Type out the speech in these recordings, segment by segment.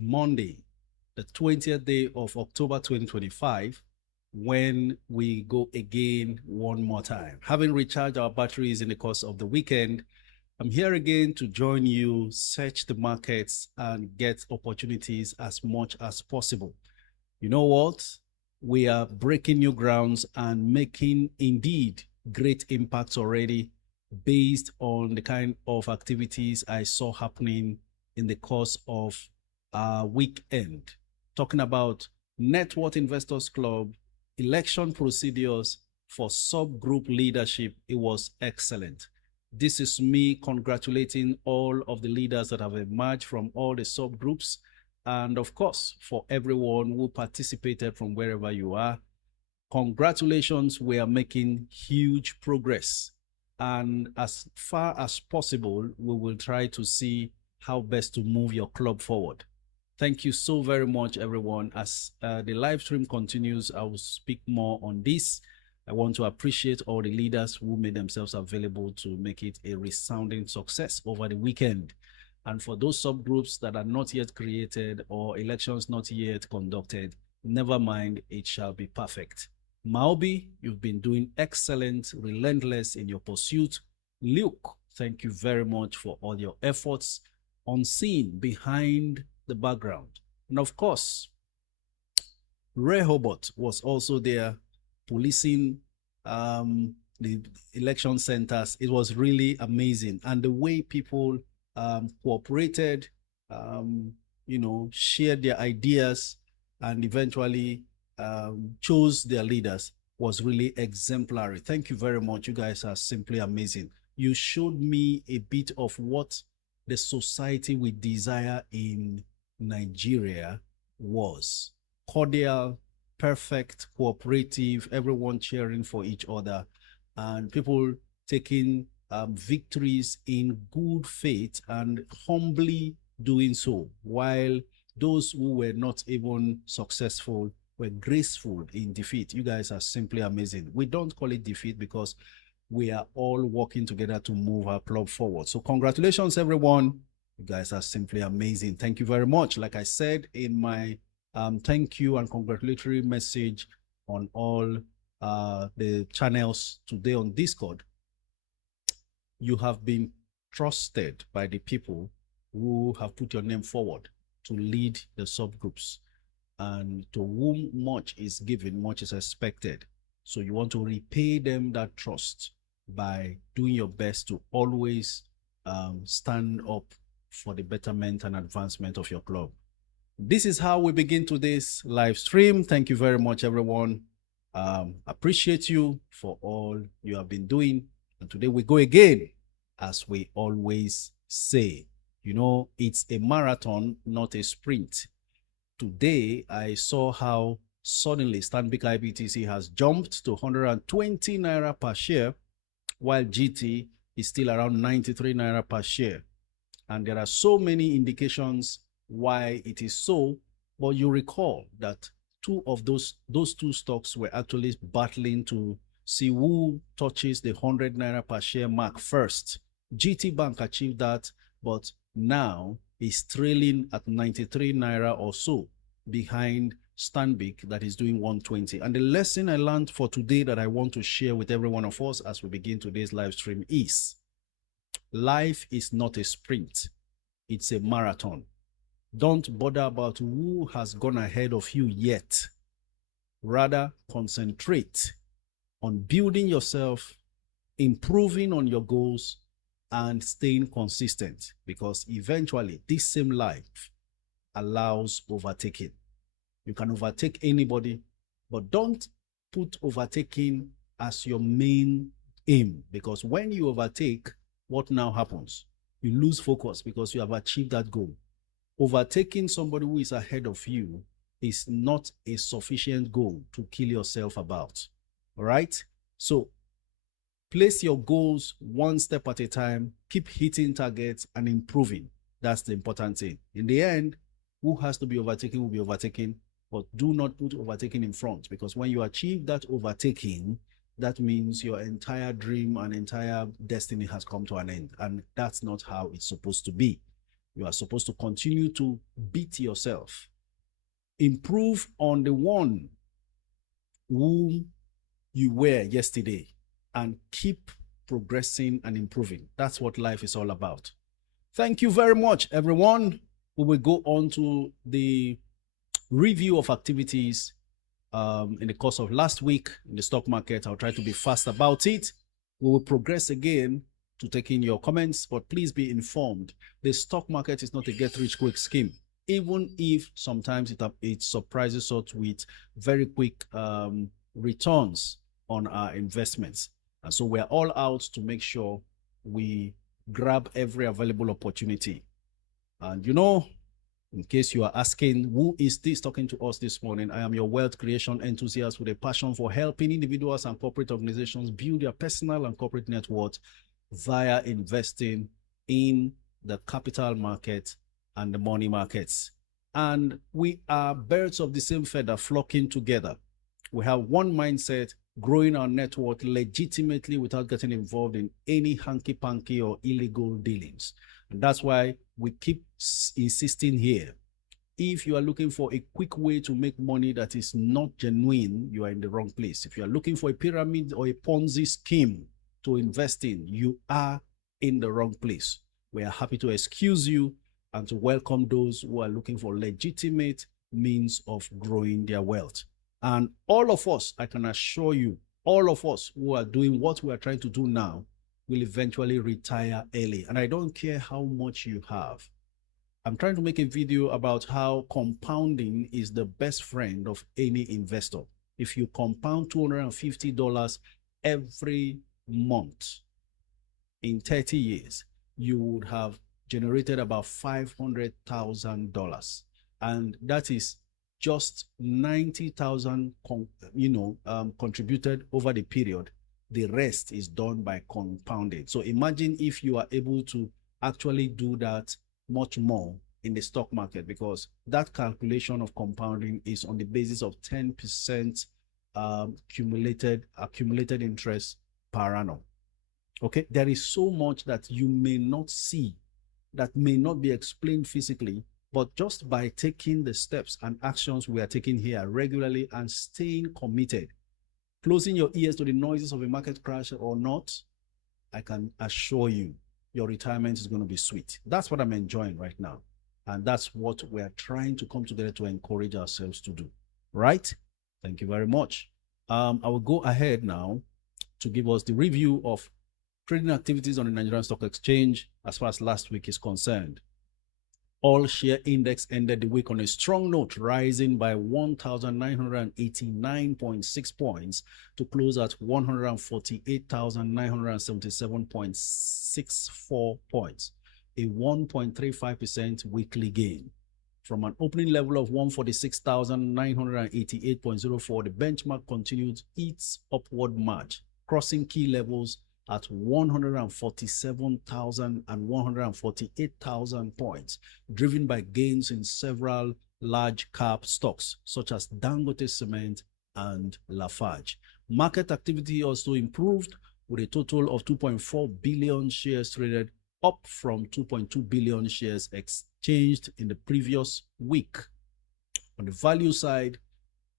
Monday, the 20th day of October 2025, when we go again one more time. Having recharged our batteries in the course of the weekend, I'm here again to join you, search the markets, and get opportunities as much as possible. You know what? We are breaking new grounds and making indeed great impacts already based on the kind of activities I saw happening in the course of our weekend. Talking about Network Investors Club, election procedures for subgroup leadership, it was excellent. This is me congratulating all of the leaders that have emerged from all the subgroups. And of course, for everyone who participated from wherever you are, congratulations, we are making huge progress. And as far as possible, we will try to see how best to move your club forward. Thank you so very much, everyone. As the live stream continues, I will speak more on this. I want to appreciate all the leaders who made themselves available to make it a resounding success over the weekend. And for those subgroups that are not yet created or elections not yet conducted, never mind, it shall be perfect. Maobi, you've been doing excellent, relentless in your pursuit. Luke, thank you very much for all your efforts, unseen, behind the background. And of course, Rehoboth was also there, policing the election centers. It was really amazing. And the way people cooperated, shared their ideas, and eventually chose their leaders was really exemplary. Thank you very much. You guys are simply amazing. You showed me a bit of what the society we desire in Nigeria was. Cordial, perfect, cooperative, everyone cheering for each other, and people taking victories in good faith and humbly doing so, while those who were not even successful were graceful in defeat. You guys are simply amazing. We don't call it defeat because we are all working together to move our club forward. So congratulations, everyone. You guys are simply amazing. Thank you very much. Like I said in my thank you and congratulatory message on all the channels today on Discord, you have been trusted by the people who have put your name forward to lead the subgroups. And to whom much is given, much is expected. So you want to repay them that trust by doing your best to always stand up for the betterment and advancement of your club. This is how we begin today's live stream. Thank you very much, everyone. Appreciate you for all you have been doing. And today we go again, as we always say. You know, it's a marathon, not a sprint. Today, I saw how suddenly Stanbic IBTC has jumped to 120 Naira per share, while GT is still around 93 Naira per share. And there are so many indications why it is so, but you recall that two of those two stocks were actually battling to see who touches the 100 Naira per share mark first. GT Bank achieved that, but now is trailing at 93 Naira or so behind Stanbic that is doing 120. And the lesson I learned for today that I want to share with every one of us as we begin today's live stream is life is not a sprint, it's a marathon. Don't bother about who has gone ahead of you yet. Rather, concentrate on building yourself, improving on your goals, and staying consistent, because eventually this same life allows overtaking. You can overtake anybody, but don't put overtaking as your main aim, because when you overtake, what now happens? You lose focus because you have achieved that goal. Overtaking somebody who is ahead of you is not a sufficient goal to kill yourself about. All right? So place your goals one step at a time, keep hitting targets and improving. That's the important thing. In the end, who has to be overtaken will be overtaken, but do not put overtaking in front, because when you achieve that overtaking, that means your entire dream and entire destiny has come to an end, and that's not how it's supposed to be. You are supposed to continue to beat yourself. Improve on the one whom you were yesterday and keep progressing and improving. That's what life is all about. Thank you very much, everyone. We will go on to the review of activities in the course of last week in the stock market. I'll try to be fast about it. We will progress again to taking your comments, but please be informed. The stock market is not a get-rich-quick scheme, even if sometimes it surprises us with very quick returns on our investments. And so we're all out to make sure we grab every available opportunity. And you know, in case you are asking, who is this talking to us this morning? I am your wealth creation enthusiast with a passion for helping individuals and corporate organizations build their personal and corporate net worth via investing in the capital market and the money markets. And we are birds of the same feather flocking together. We have one mindset, growing our net worth legitimately without getting involved in any hanky-panky or illegal dealings. And that's why we keep insisting here. If you are looking for a quick way to make money that is not genuine, you are in the wrong place. If you are looking for a pyramid or a Ponzi scheme to invest in, you are in the wrong place. We are happy to excuse you and to welcome those who are looking for legitimate means of growing their wealth. And all of us, I can assure you, all of us who are doing what we are trying to do now will eventually retire early. And I don't care how much you have. I'm trying to make a video about how compounding is the best friend of any investor. If you compound $250 every month in 30 years, you would have generated about $500,000. And that is just 90,000 contributed over the period. The rest is done by compounding. So imagine if you are able to actually do that much more in the stock market, because that calculation of compounding is on the basis of 10% accumulated interest per annum. Okay, there is so much that you may not see, that may not be explained physically, but just by taking the steps and actions we are taking here regularly and staying committed, closing your ears to the noises of a market crash or not, I can assure you your retirement is going to be sweet. That's what I'm enjoying right now. And that's what we are trying to come together to encourage ourselves to do. Right? Thank you very much. I will go ahead now to give us the review of trading activities on the Nigerian Stock Exchange as far as last week is concerned. All share index ended the week on a strong note, rising by 1,989.6 points to close at 148,977.64 points, a 1.35% weekly gain. From an opening level of 146,988.04, the benchmark continued its upward march, crossing key levels at 147,000 and 148,000 points, driven by gains in several large cap stocks such as Dangote Cement and Lafarge. Market activity also improved with a total of 2.4 billion shares traded, up from 2.2 billion shares exchanged in the previous week. On the value side,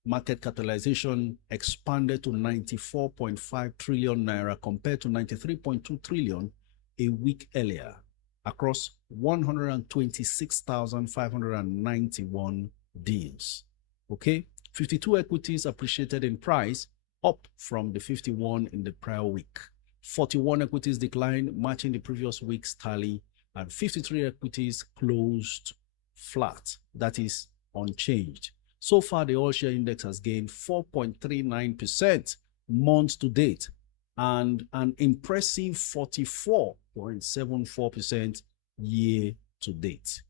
market capitalization expanded to 94.5 trillion naira compared to 93.2 trillion a week earlier across 126,591 deals. Okay, 52 equities appreciated in price, up from the 51 in the prior week. 41 equities declined, matching the previous week's tally, and 53 equities closed flat, that is unchanged. So far, the all-share index has gained 4.39% month to date and an impressive 44.74% year to date.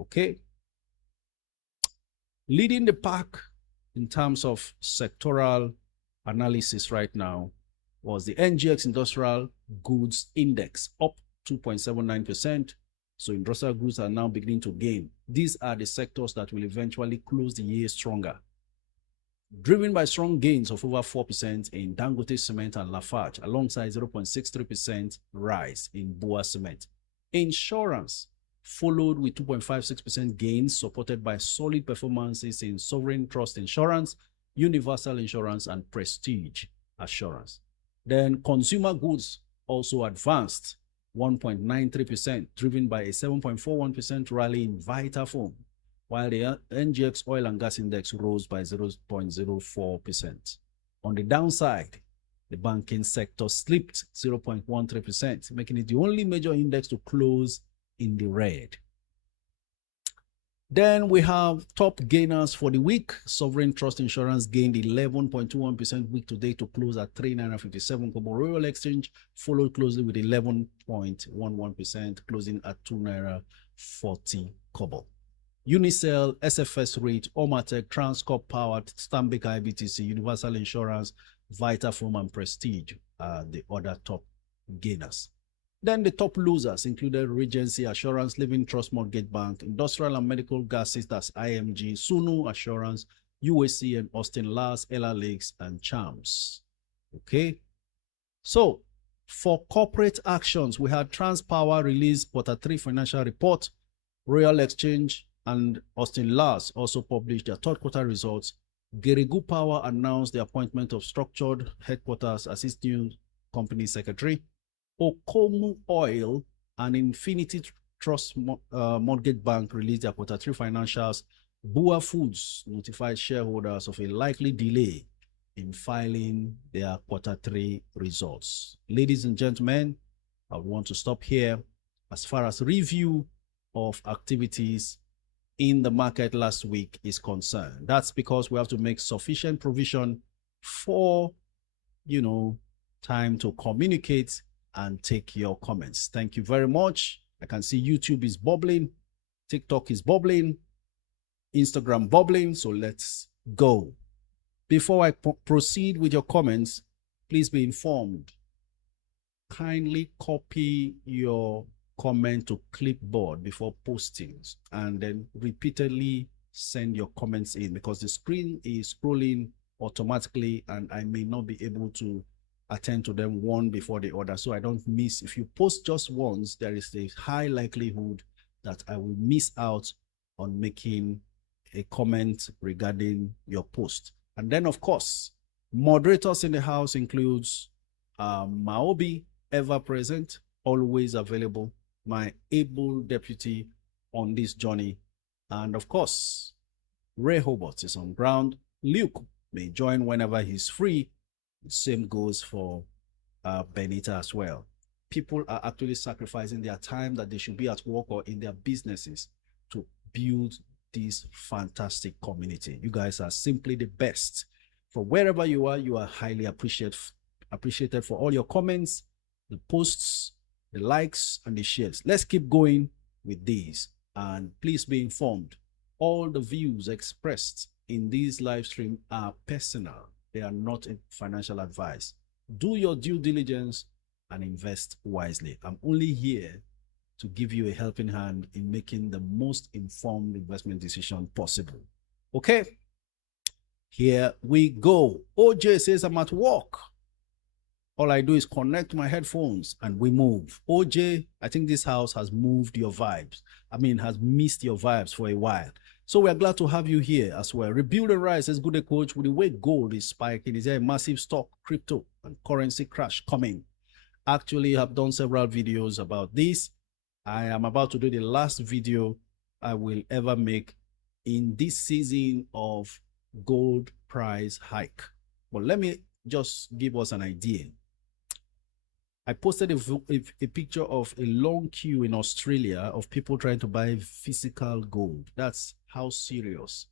Okay? Leading the pack in terms of sectoral analysis right now was the NGX Industrial Goods Index, up 2.79%. So industrial goods are now beginning to gain. These are the sectors that will eventually close the year stronger. Driven by strong gains of over 4% in Dangote Cement and Lafarge, alongside 0.63% rise in Boa Cement. Insurance followed with 2.56% gains, supported by solid performances in sovereign trust insurance, universal insurance, and prestige assurance. Then consumer goods also advanced 1.93%, driven by a 7.41% rally in Vitafoam, while the NGX oil and gas index rose by 0.04%. On the downside, the banking sector slipped 0.13%, making it the only major index to close in the red. Then we have top gainers for the week. Sovereign Trust Insurance gained 11.21% week to date to close at 3.57 Naira. Royal Exchange followed closely with 11.11%, closing at 2.40 Naira. Unicel, SFS Rate, Omatech, Transcorp Power, Stanbic IBTC, Universal Insurance, Vitafoam, and Prestige are the other top gainers. Then the top losers included Regency Assurance, Living Trust Mortgage Bank, Industrial and Medical Gases, that's IMG, Sunu Assurance, UAC and Austin Lars, Ella Lakes, and Charms. Okay. So for corporate actions, we had Transpower release Q3 financial report. Royal Exchange and Austin Lars also published their third quarter results. Geregu Power announced the appointment of structured headquarters as its new company secretary. Okomu Oil and Infinity Trust Mortgage Bank released their Q3 financials. Bua Foods notified shareholders of a likely delay in filing their Q3 results. Ladies and gentlemen, I want to stop here as far as review of activities in the market last week is concerned. That's because we have to make sufficient provision for, time to communicate and take your comments. Thank you very much. I can see YouTube is bubbling, TikTok is bubbling, Instagram bubbling, so let's go. Before I proceed with your comments, please be informed. Kindly copy your comment to clipboard before posting and then repeatedly send your comments in, because the screen is scrolling automatically and I may not be able to attend to them one before the other, so I don't miss. If you post just once, there is a high likelihood that I will miss out on making a comment regarding your post. And then, of course, moderators in the house includes Maobi, ever present, always available, my able deputy on this journey. And of course, Ray Hobart is on ground. Luke may join whenever he's free. The same goes for Benita as well. People are actually sacrificing their time that they should be at work or in their businesses to build this fantastic community. You guys are simply the best. From wherever you are highly appreciated for all your comments, the posts, the likes, and the shares. Let's keep going with these. And please be informed, all the views expressed in this live stream are personal. They are not financial advice. Do your due diligence and invest wisely. I'm only here to give you a helping hand in making the most informed investment decision possible. Okay, here we go. OJ says, I'm at work. All I do is connect my headphones and we move. OJ, I think this house has moved your vibes. Has missed your vibes for a while. So we're glad to have you here as well. Rebuild and Rise says, good day, coach. With the way gold is spiking, is there a massive stock, crypto, and currency crash coming? Actually, I've done several videos about this. I am about to do the last video I will ever make in this season of gold price hike. But let me just give us an idea. I posted a picture of a long queue in Australia of people trying to buy physical gold. That's how serious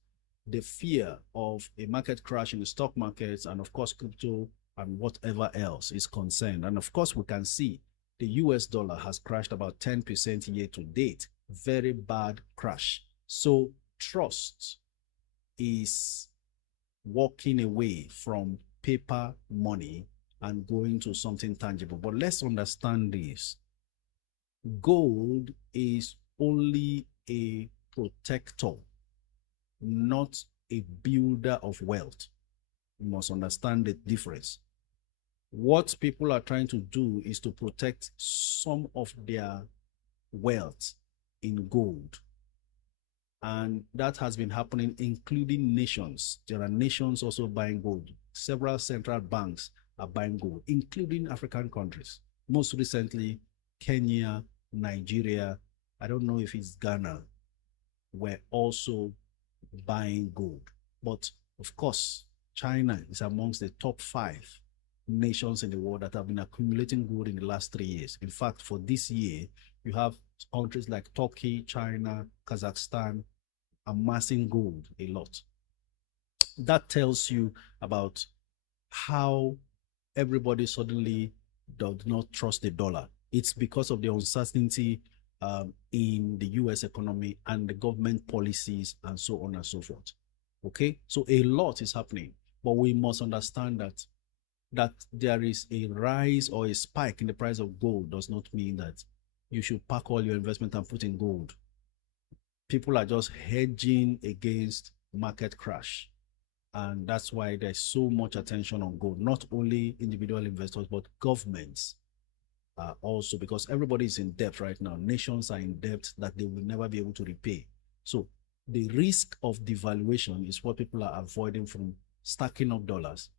the fear of a market crash in the stock markets and, of course, crypto and whatever else is concerned. And, of course, we can see the US dollar has crashed about 10% year to date. Very bad crash. So trust is walking away from paper money and going to something tangible. But let's understand this. Gold is only a protector, not a builder of wealth. You must understand the difference. What people are trying to do is to protect some of their wealth in gold. And that has been happening, including nations. There are nations also buying gold. Several central banks are buying gold, including African countries. Most recently, Kenya, Nigeria, I don't know if it's Ghana, were also buying gold. But of course, China is amongst the top 5 nations in the world that have been accumulating gold in the last 3 years. In fact, for this year, you have countries like Turkey, China, Kazakhstan amassing gold a lot. That tells you about how everybody suddenly does not trust the dollar. It's because of the uncertainty in the US economy and the government policies and so on and so forth. Okay, so a lot is happening, but we must understand that there is a rise or a spike in the price of gold does not mean that you should pack all your investment and put in gold. People are just hedging against market crash. And that's why there's so much attention on gold, not only individual investors, but governments also, because everybody is in debt right now. Nations are in debt that they will never be able to repay. So the risk of devaluation is what people are avoiding from stacking up dollars,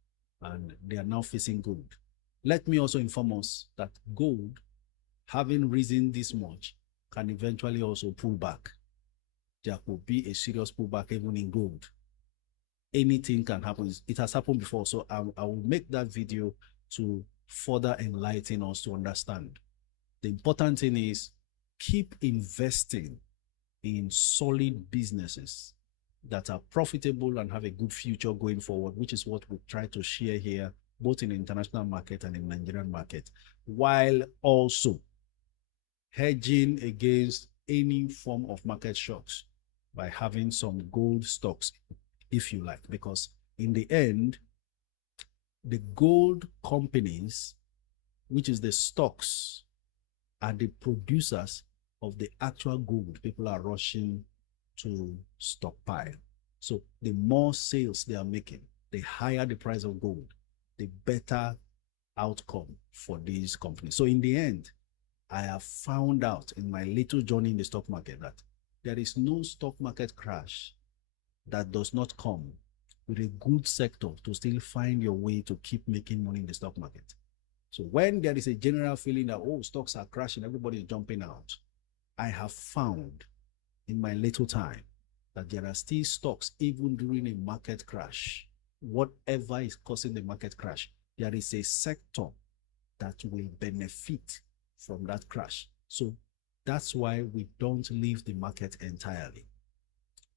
and they are now facing gold. Let me also inform us that gold, having risen this much, can eventually also pull back. There could be a serious pullback even in gold. Anything can happen. It has happened before. So I will make that video to further enlighten us to understand. The important thing is keep investing in solid businesses that are profitable and have a good future going forward, which is what we try to share here, both in the international market and in the Nigerian market, while also hedging against any form of market shocks by having some gold stocks, if you like, because in the end, the gold companies, which is the stocks, are the producers of the actual gold people are rushing to stockpile. So the more sales they are making, the higher the price of gold, the better outcome for these companies. So in the end, I have found out in my little journey in the stock market that there is no stock market crash that does not come with a good sector to still find your way to keep making money in the stock market. So when there is a general feeling that, oh, stocks are crashing, everybody is jumping out, I have found in my little time that there are still stocks even during a market crash. Whatever is causing the market crash, there is a sector that will benefit from that crash. So that's why we don't leave the market entirely.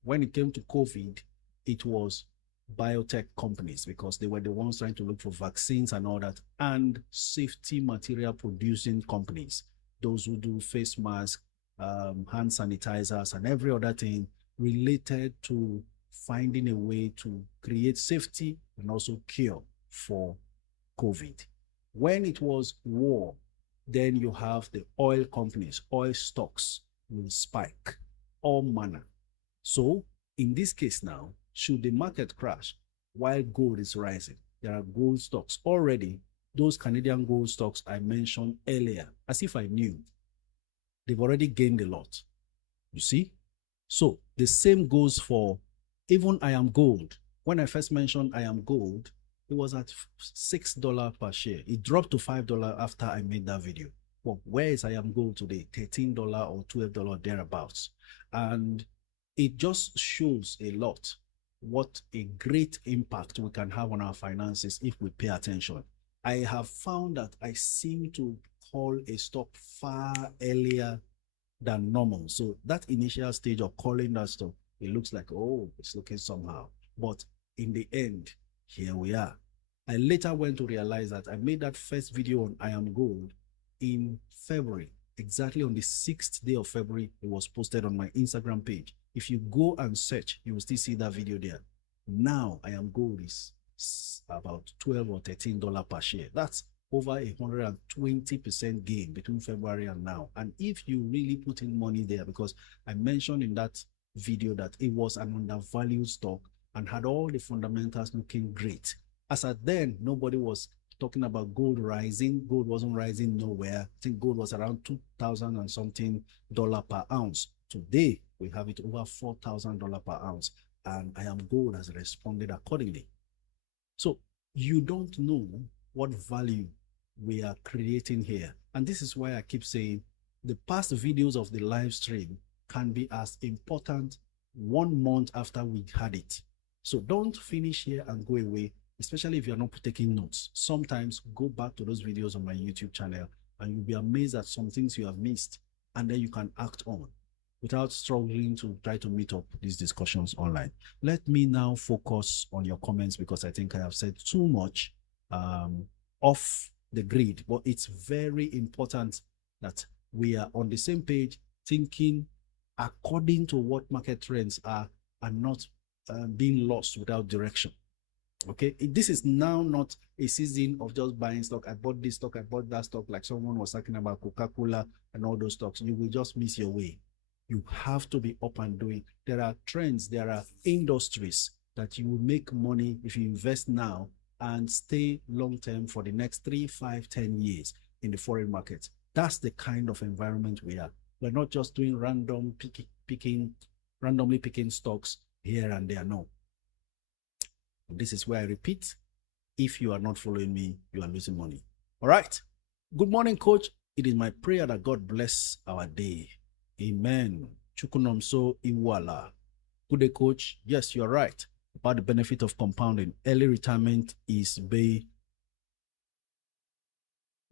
When it came to COVID, it was biotech companies because they were the ones trying to look for vaccines and all that, and safety material producing companies, those who do face masks, hand sanitizers, and every other thing related to finding a way to create safety and also cure for COVID. When it was war, then you have the oil companies, oil stocks will spike, all manner. So in this case now, should the market crash while gold is rising, there are gold stocks already. Those Canadian gold stocks I mentioned earlier, as if I knew, they've already gained a lot. You see? So the same goes for even I Am Gold. When I first mentioned I Am Gold, it was at $6 per share. It dropped to $5 after I made that video. Well, where is I Am Gold today? $13 or $12 thereabouts. And it just shows a lot what a great impact we can have on our finances if we pay attention. I have found that I seem to call a stock far earlier than normal. So that initial stage of calling that stock, it looks like, oh, it's looking somehow. But in the end, here we are. I later went to realize that I made that first video on I Am Gold in February. Exactly on the 6th day of February, it was posted on my Instagram page. If you go and search, you will still see that video there. Now, I Am Gold is about $12 or $13 per share. That's over 120% gain between February and now. And if you really put in money there, because I mentioned in that video that it was an undervalued stock and had all the fundamentals looking great. As at then, nobody was talking about gold rising. Gold wasn't rising nowhere. I think gold was around $2,000 and something per ounce. Today, we have it over $4,000 per ounce, and I am gold has responded accordingly. So you don't know what value we are creating here. And this is why I keep saying the past videos of the live stream can be as important 1 month after we had it. So don't finish here and go away, especially if you're not taking notes. Sometimes go back to those videos on my YouTube channel and you'll be amazed at some things you have missed, and then you can act on without struggling to try to meet up these discussions online. Let me now focus on your comments, because I think I have said too much off the grid. But it's very important that we are on the same page, thinking according to what market trends are, and not being lost without direction. Okay, this is now not a season of just buying stock. I bought this stock, I bought that stock, like someone was talking about Coca-Cola and all those stocks. You will just miss your way. You have to be up and doing. There are trends, there are industries that you will make money if you invest now and stay long-term for the next 3, 5, 10 years in the foreign market. That's the kind of environment we are. We're not just doing randomly picking stocks here and there. No. This is where I repeat, if you are not following me, you are losing money. All right. Good morning, coach. It is my prayer that God bless our day. Amen. Chukunomso Iwala. Good day, coach. Yes, you're right about the benefit of compounding. Early retirement is bay.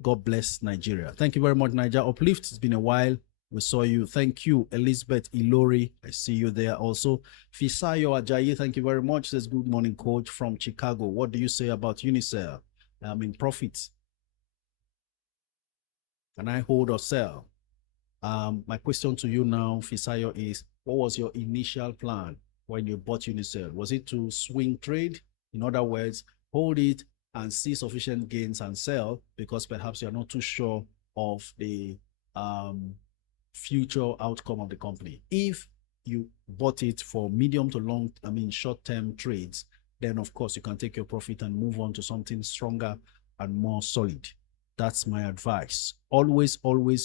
God bless Nigeria. Thank you very much, Niger Uplift. It's been a while. We saw you. Thank you, Elizabeth Ilori. I see you there also. Fisayo Ajayi, thank you very much. Says, good morning, coach from Chicago. What do you say about Unicell? In profits. Can I hold or sell? My question to you now, Fisayo, is what was your initial plan when you bought Unicell? Was it to swing trade? In other words, hold it and see sufficient gains and sell, because perhaps you're not too sure of the future outcome of the company. If you bought it for medium to long, short-term trades, then of course you can take your profit and move on to something stronger and more solid. That's my advice. Always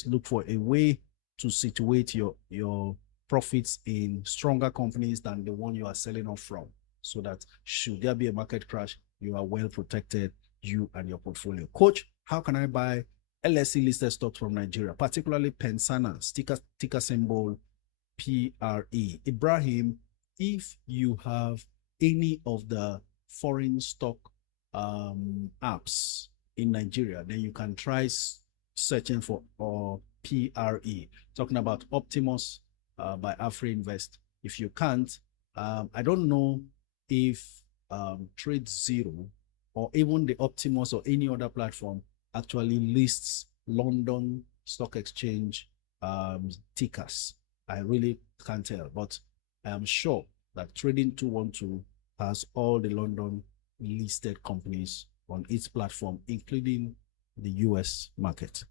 look for a way to situate your profits in stronger companies than the one you are selling off from, so that should there be a market crash, you are well protected, you and your portfolio. Coach, how can I buy LSE listed stocks from Nigeria, particularly Pensana, ticker symbol PRE? Ibrahim, if you have any of the foreign stock apps in Nigeria, then you can try searching for PRE, talking about Optimus by AfriInvest. If you can't, I don't know if Trade Zero or even the Optimus or any other platform actually lists London Stock Exchange tickers. I really can't tell, but I am sure that Trading 212 has all the London listed companies on its platform, including the US market.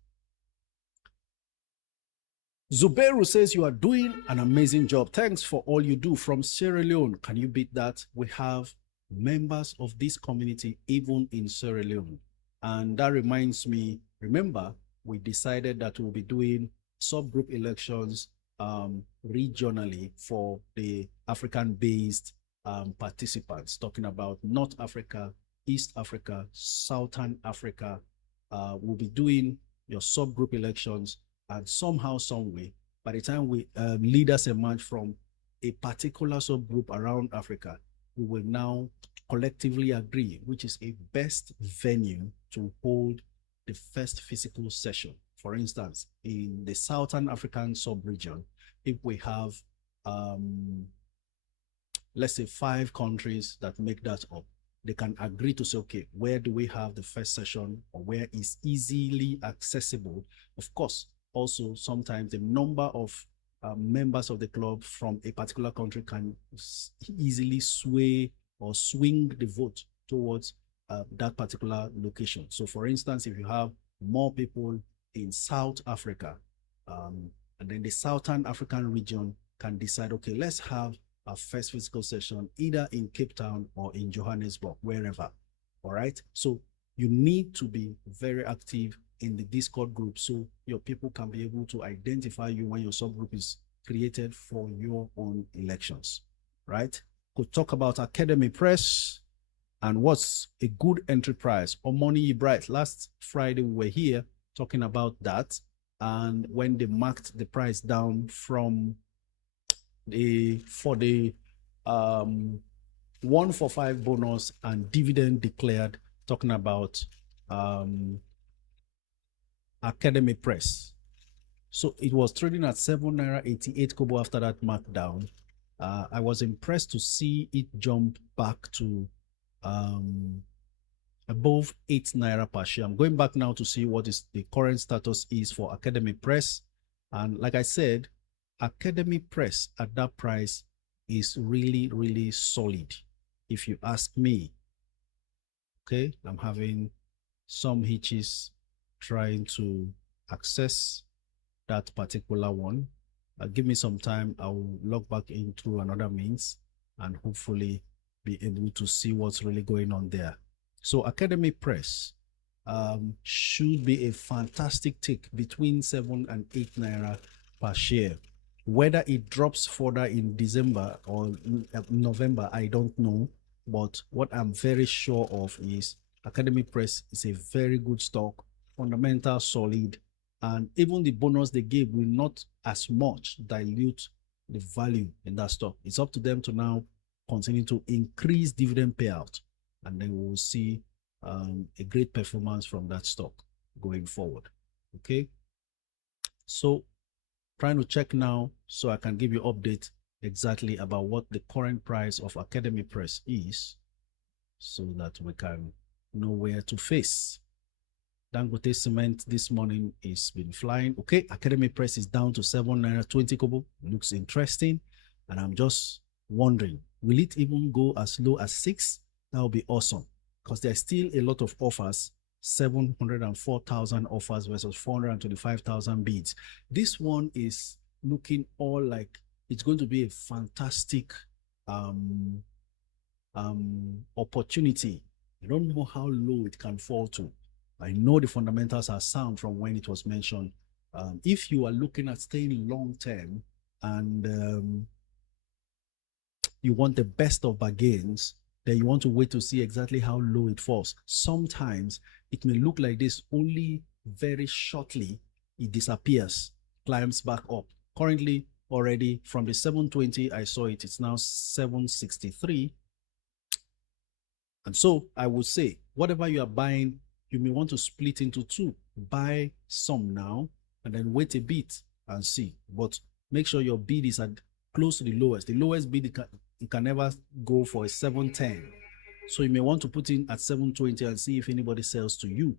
Zubairu says you are doing an amazing job. Thanks for all you do from Sierra Leone. Can you beat that? We have members of this community even in Sierra Leone. And that reminds me, remember, we decided that we'll be doing subgroup elections regionally for the African-based participants, talking about North Africa, East Africa, Southern Africa. We'll be doing your subgroup elections, and somehow, some way, by the time we leaders emerge from a particular subgroup around Africa, we will now collectively agree which is a best venue to hold the first physical session. For instance, in the Southern African sub-region, if we have, let's say 5 countries that make that up, they can agree to say, okay, where do we have the first session, or where is easily accessible? Of course, also sometimes the number of members of the club from a particular country can easily sway or swing the vote towards that particular location. So for instance, if you have more people in South Africa, and then the Southern African region can decide, okay, let's have a first physical session either in Cape Town or in Johannesburg, wherever. All right. So you need to be very active in the Discord group so your people can be able to identify you when your subgroup is created for your own elections, right? Could talk about Academy Press and what's a good entry price or money bright. Last Friday, we were here talking about that. And when they marked the price down from for the 1 for 5 bonus and dividend declared, talking about Academy Press. So it was trading at 7 naira 88 kobo after that markdown. I was impressed to see it jump back to above 8 naira per share. I'm going back now to see what is the current status is for Academy Press. And like I said, Academy Press at that price is really, really solid, if you ask me. Okay, I'm having some hitches trying to access that particular one. Give me some time, I'll log back in through another means and hopefully be able to see what's really going on there. So Academy Press should be a fantastic tick between 7 and 8 naira per share. Whether it drops further in December or November, I don't know. But what I'm very sure of is Academy Press is a very good stock, fundamental, solid, and even the bonus they gave will not as much dilute the value in that stock. It's up to them to now continue to increase dividend payout, and then we will see a great performance from that stock going forward. Okay, so trying to check now so I can give you update exactly about what the current price of Academy Press is, so that we can know where to face. Dangote Cement this morning is been flying. Okay, Academy Press is down to 7 naira 20 kobo. Looks interesting, and I'm just wondering, will it even go as low as 6? That would be awesome, because there's still a lot of offers. 704,000 offers versus 425,000 bids. This one is looking all like it's going to be a fantastic opportunity. I don't know how low it can fall to. I know the fundamentals are sound from when it was mentioned. If you are looking at staying long term and you want the best of bargains, then you want to wait to see exactly how low it falls. Sometimes it may look like this, only very shortly it disappears, climbs back up. Currently, already from the 720, I saw it, it's now 763. And so I would say, whatever you are buying, you may want to split into two. Buy some now and then wait a bit and see. But make sure your bid is at close to the lowest. The lowest bid it can never go for a 710. So you may want to put in at 720 and see if anybody sells to you.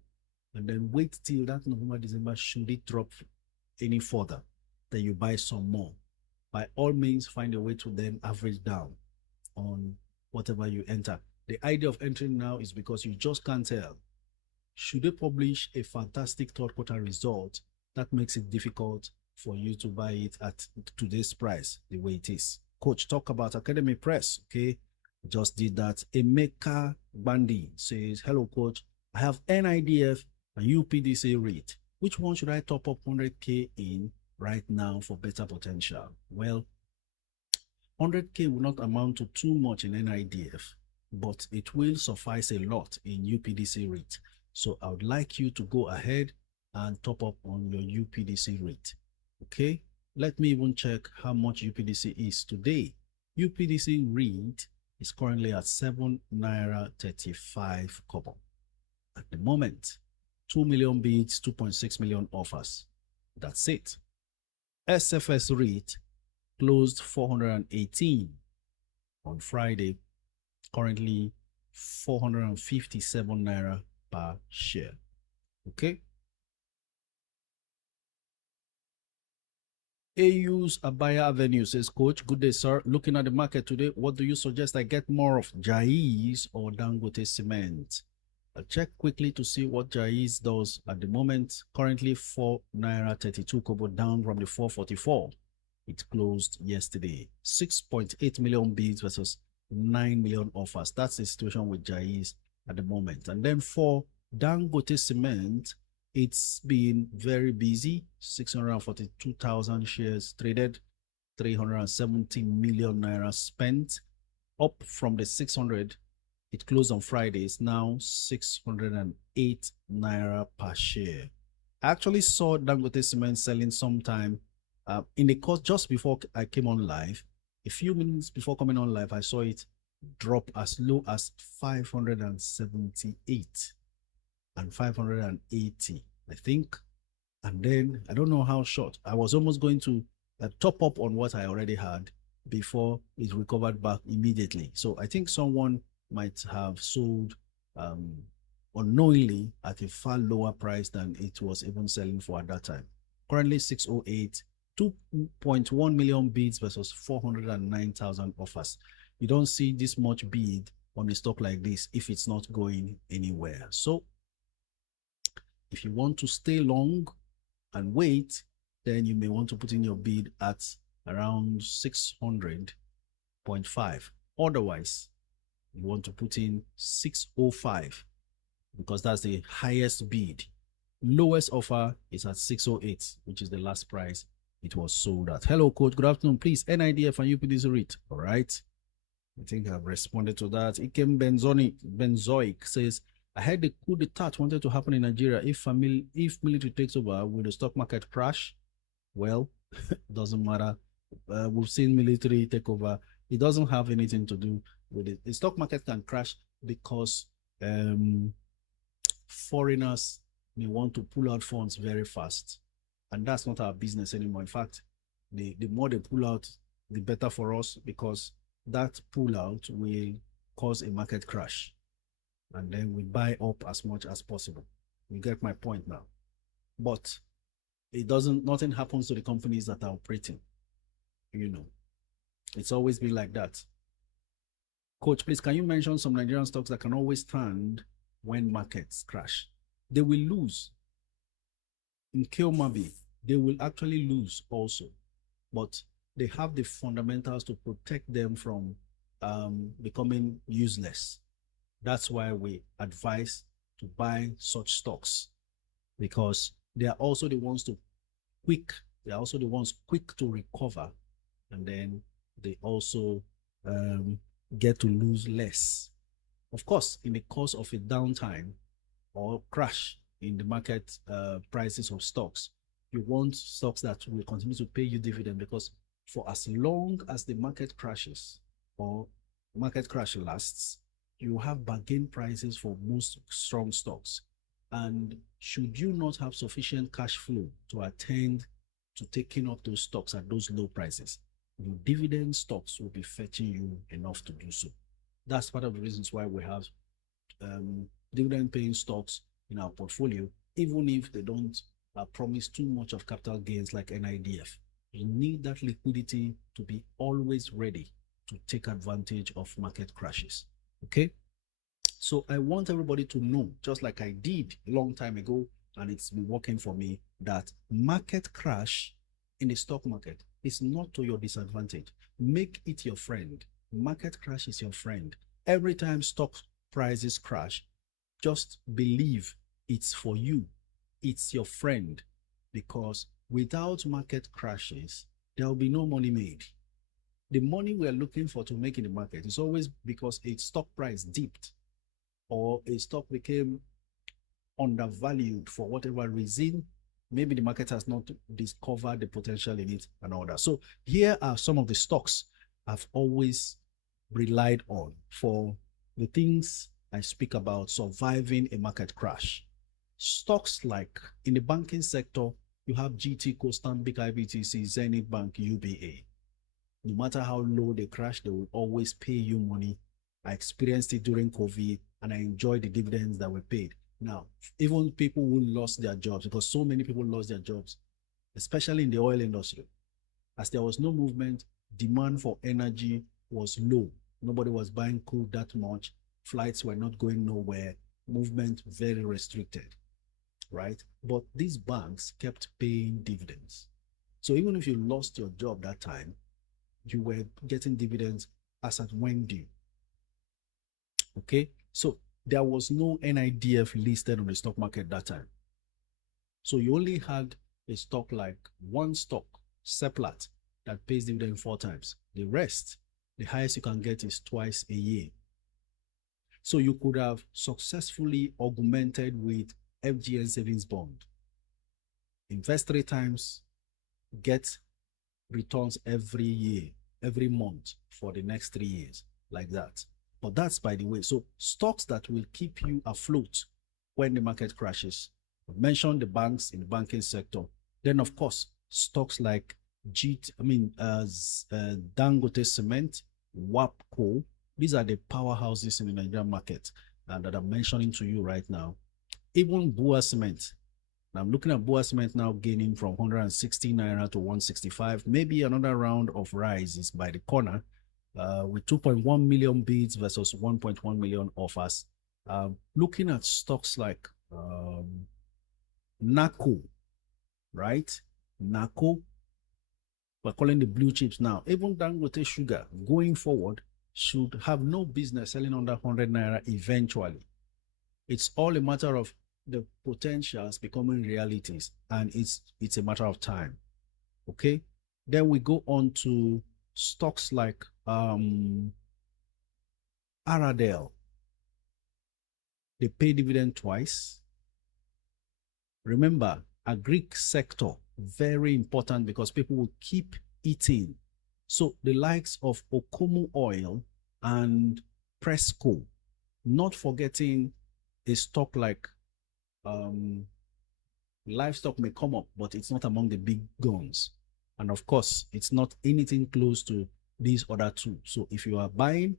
And then wait till that November, December, should it drop any further, then you buy some more. By all means, find a way to then average down on whatever you enter. The idea of entering now is because you just can't tell. Should they publish a fantastic third quarter result, that makes it difficult for you to buy it at today's price, the way it is. Coach, talk about Academy Press, okay? Just did that. Emeka Bandi says, hello, coach. I have NIDF and UPDC rate. Which one should I top up 100K in right now for better potential? Well, 100K will not amount to too much in NIDF, but it will suffice a lot in UPDC rate. So I would like you to go ahead and top up on your UPDC rate. Okay, let me even check how much UPDC is today. UPDC rate is currently at 7 naira 35 kobo. At the moment, 2 million bids, 2.6 million offers. That's it. SFS rate closed 418 on Friday, currently 457 naira per share. Okay. AU's Abaya Avenue says, Coach, good day, sir. Looking at the market today, what do you suggest I get more of, Jais or Dangote Cement? I'll check quickly to see what Jais does at the moment. Currently 4 naira 32 kobo, down from the 444. It closed yesterday. 6.8 million bids versus 9 million offers. That's the situation with Jais at the moment. And then for Dangote Cement, it's been very busy. 642,000 shares traded. 370 million naira spent, up from the 600. It closed on Friday. It's now 608 naira per share. I actually saw Dangote Cement selling sometime in the course just before I came on live. A few minutes before coming on live, I saw it drop as low as 578 and 580, I think. And then I don't know how short. I was almost going to top up on what I already had before it recovered back immediately. So I think someone might have sold unknowingly at a far lower price than it was even selling for at that time. Currently 608, 2.1 million bids versus 409,000 offers. You don't see this much bid on a stock like this if it's not going anywhere. So if you want to stay long and wait, then you may want to put in your bid at around 600.5. Otherwise, you want to put in 605 because that's the highest bid. Lowest offer is at 608, which is the last price it was sold at. Hello, coach. Good afternoon. Please, NIDF and UPD's REIT. All right. I think I've responded to that. Ikem Benzoic says, I heard the coup d'etat wanted to happen in Nigeria. If military takes over, will the stock market crash? Well, it doesn't matter. We've seen military take over. It doesn't have anything to do with it. The stock market can crash because foreigners may want to pull out funds very fast. And that's not our business anymore. In fact, the more they pull out, the better for us, because that pull out will cause a market crash. And then we buy up as much as possible. You get my point now. But nothing happens to the companies that are operating. You know, it's always been like that. Coach, please, can you mention some Nigerian stocks that can always stand when markets crash? They will lose. In Kilmabi, they will actually lose also. But they have the fundamentals to protect them from becoming useless. That's why we advise to buy such stocks, because they are also the ones quick to recover, and then they also get to lose less. Of course, in the course of a downtime or crash in the market prices of stocks, you want stocks that will continue to pay you dividend, because for as long as the market crashes or market crash lasts, you have bargain prices for most strong stocks. And should you not have sufficient cash flow to attend to taking up those stocks at those low prices, your dividend stocks will be fetching you enough to do so. That's part of the reasons why we have dividend paying stocks in our portfolio, even if they don't promise too much of capital gains like NIDF. You need that liquidity to be always ready to take advantage of market crashes. Okay, so I want everybody to know, just like I did a long time ago, and it's been working for me, that market crash in the stock market is not to your disadvantage. Make it your friend. Market crash is your friend. Every time stock prices crash, just believe it's for you. It's your friend, because without market crashes, there will be no money made. The money we are looking for to make in the market is always because a stock price dipped or a stock became undervalued for whatever reason. Maybe the market has not discovered the potential in it and all that. So here are some of the stocks I've always relied on for the things I speak about surviving a market crash. Stocks like in the banking sector, you have GT, Stanbic IBTC, Zenith Bank, UBA. No matter how low they crash, they will always pay you money. I experienced it during COVID, and I enjoyed the dividends that were paid. Now, even people who lost their jobs, because so many people lost their jobs, especially in the oil industry, as there was no movement, demand for energy was low. Nobody was buying crude that much. Flights were not going nowhere. Movement very restricted, right? But these banks kept paying dividends. So even if you lost your job that time, you were getting dividends as at when due. Okay, so there was no NIDF listed on the stock market that time. So you only had a stock like one stock, Seplat, that pays dividend 4 times. The rest, the highest you can get is twice a year. So you could have successfully augmented with FGN savings bond. Invest 3 times, get returns every year, every month for the next 3 years, like that. But that's by the way. So stocks that will keep you afloat when the market crashes. I mentioned the banks in the banking sector. Then of course, stocks like Dangote Cement, WAPCO. These are the powerhouses in the Nigerian market that I'm mentioning to you right now. Even Bua Cement. I'm looking at Bua Cement now gaining from 160 naira to 165. Maybe another round of rise is by the corner with 2.1 million bids versus 1.1 million offers. Looking at stocks like NACO, right? NACO, we're calling the blue chips now. Even Dangote Sugar going forward should have no business selling under 100 naira eventually. It's all a matter of the potentials becoming realities, and it's a matter of time. Okay, then we go on to stocks like Aradel. They pay dividend twice. Remember, agric sector, very important because people will keep eating. So the likes of Okomu Oil and Presco, not forgetting a stock like livestock may come up, but it's not among the big guns. And of course, it's not anything close to these other two. So if you are buying,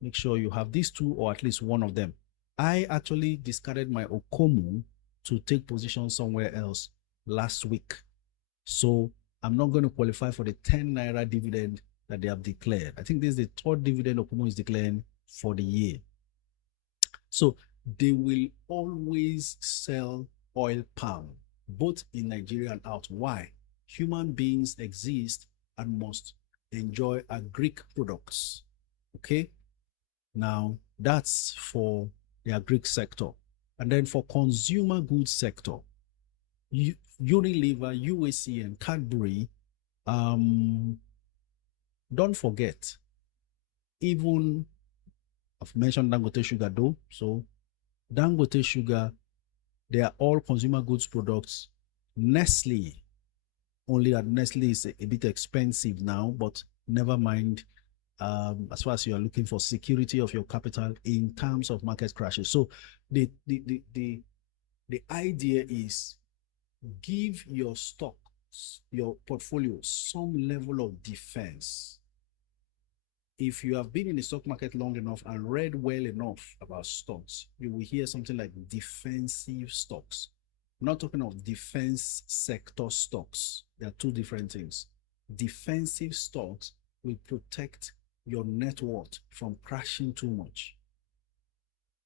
make sure you have these two or at least one of them. I actually discarded my Okomu to take position somewhere else last week. So I'm not going to qualify for the 10 naira dividend that they have declared. I think this is the third dividend Okomu is declaring for the year. So they will always sell oil palm, both in Nigeria and out. Why? Human beings exist and must enjoy agric products. Okay? Now, that's for the agric sector. And then for consumer goods sector, Unilever, UAC, and Cadbury, don't forget, even I've mentioned Dangote Sugar though. So Dangote Sugar, they are all consumer goods products. Nestle, only that Nestle is a bit expensive now, but never mind. As far as you are looking for security of your capital in terms of market crashes. So the idea is give your stocks, your portfolio, some level of defense. If you have been in the stock market long enough and read well enough about stocks, you will hear something like defensive stocks. I'm not talking of defense sector stocks. They are two different things. Defensive stocks will protect your net worth from crashing too much.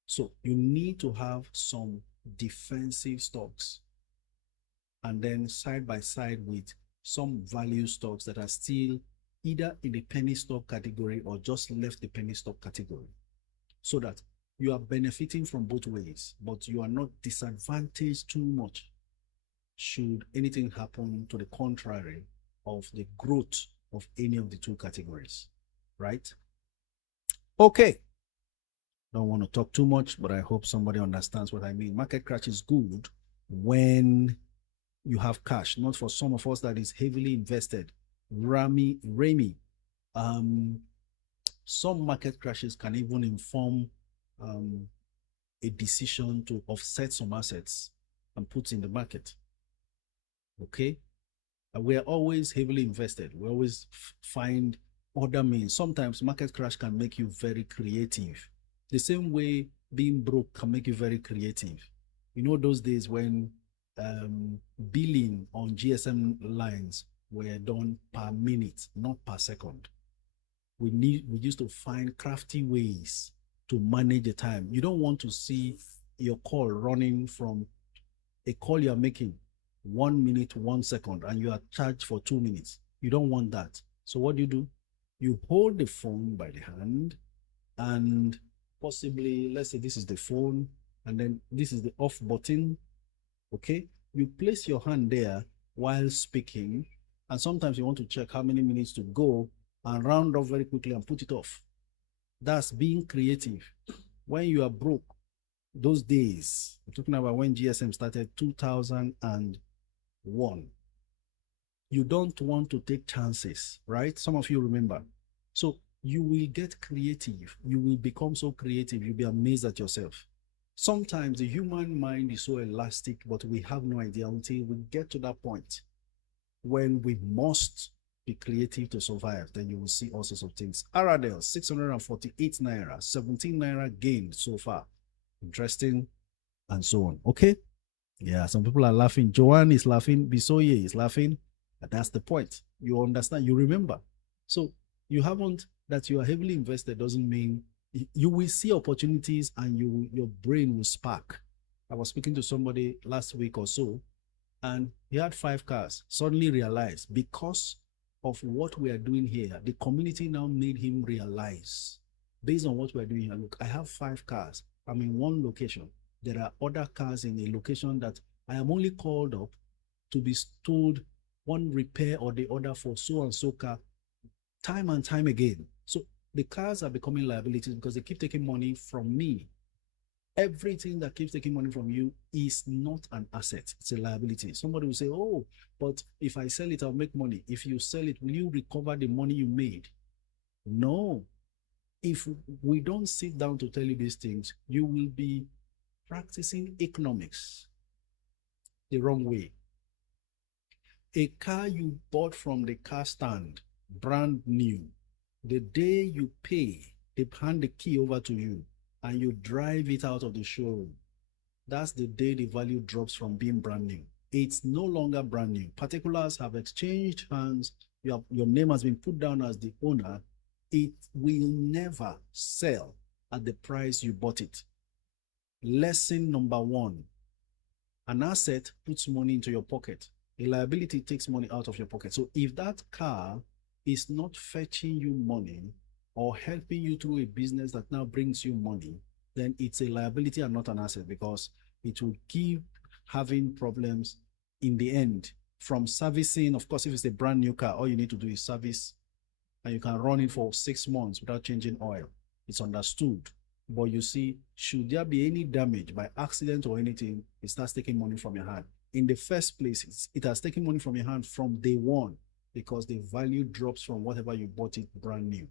So you need to have some defensive stocks, and then side by side with some value stocks that are still either in the penny stock category or just left the penny stock category, so that you are benefiting from both ways, but you are not disadvantaged too much should anything happen to the contrary of the growth of any of the two categories, right? Okay. Don't want to talk too much, but I hope somebody understands what I mean. Market crash is good when you have cash, not for some of us that is heavily invested. Remy, some market crashes can even inform a decision to offset some assets and put in the market. Okay, we're always heavily invested. We always find other means. Sometimes market crash can make you very creative. The same way being broke can make you very creative. You know, those days when billing on GSM lines were done per minute, not per second. We used to find crafty ways to manage the time. You don't want to see your call running from a call you're making 1 minute, 1 second, and you are charged for 2 minutes. You don't want that. So what do? You hold the phone by the hand, and possibly, let's say this is the phone, and then this is the off button. Okay, you place your hand there while speaking, And sometimes you want to check how many minutes to go and round off very quickly and put it off. That's being creative. When you are broke, those days, I'm talking about when GSM started 2001, you don't want to take chances, right? Some of you remember. So you will get creative. You will become so creative. You'll be amazed at yourself. Sometimes the human mind is so elastic, but we have no idea until we get to that point when we must be creative to survive. Then you will see all sorts of things. Aradel, 648 naira, 17 naira gain so far. Interesting, and so on. Okay. Yeah, some people are laughing. Joanne is laughing. Bisoye is laughing. But that's the point. You understand, you remember. So you haven't, that you are heavily invested doesn't mean you will see opportunities and your brain will spark. I was speaking to somebody last week or so, and he had 5 cars. Suddenly realized, because of what we are doing here, the community now made him realize, based on what we're doing here, look, I have 5 cars. I'm in one location. There are other cars in a location that I am only called up to be told one repair or the other for so and so car time and time again. So the cars are becoming liabilities because they keep taking money from me. Everything that keeps taking money from you is not an asset, it's a liability. Somebody will say, oh, but if I sell it, I'll make money. If you sell it, will you recover the money you made? No. If we don't sit down to tell you these things, you will be practicing economics the wrong way. A car you bought from the car stand, brand new, the day you pay, they hand the key over to you and you drive it out of the showroom. That's the day the value drops from being brand new. It's no longer brand new. Particulars have exchanged hands. Your name has been put down as the owner. It will never sell at the price you bought it. Lesson number 1, an asset puts money into your pocket. A liability takes money out of your pocket. So if that car is not fetching you money or helping you through a business that now brings you money, then it's a liability and not an asset, because it will keep having problems in the end. From servicing, of course, if it's a brand new car, all you need to do is service, and you can run it for 6 months without changing oil. It's understood. But you see, should there be any damage by accident or anything, it starts taking money from your hand. In the first place, it has taken money from your hand from day one, because the value drops from whatever you bought it brand new.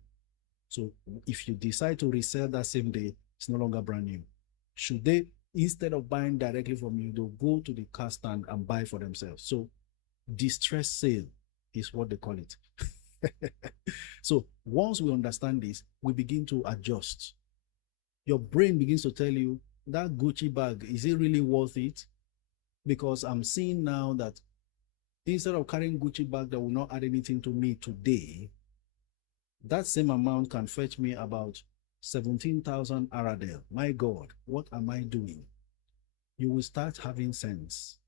So if you decide to resell that same day, it's no longer brand new. Should they, instead of buying directly from you, they'll go to the car stand and buy for themselves. So distress sale is what they call it. So once we understand this, we begin to adjust. Your brain begins to tell you, that Gucci bag, is it really worth it? Because I'm seeing now that instead of carrying Gucci bag that will not add anything to me today, that same amount can fetch me about 17,000 Aradel. My God, what am I doing? You will start having sense,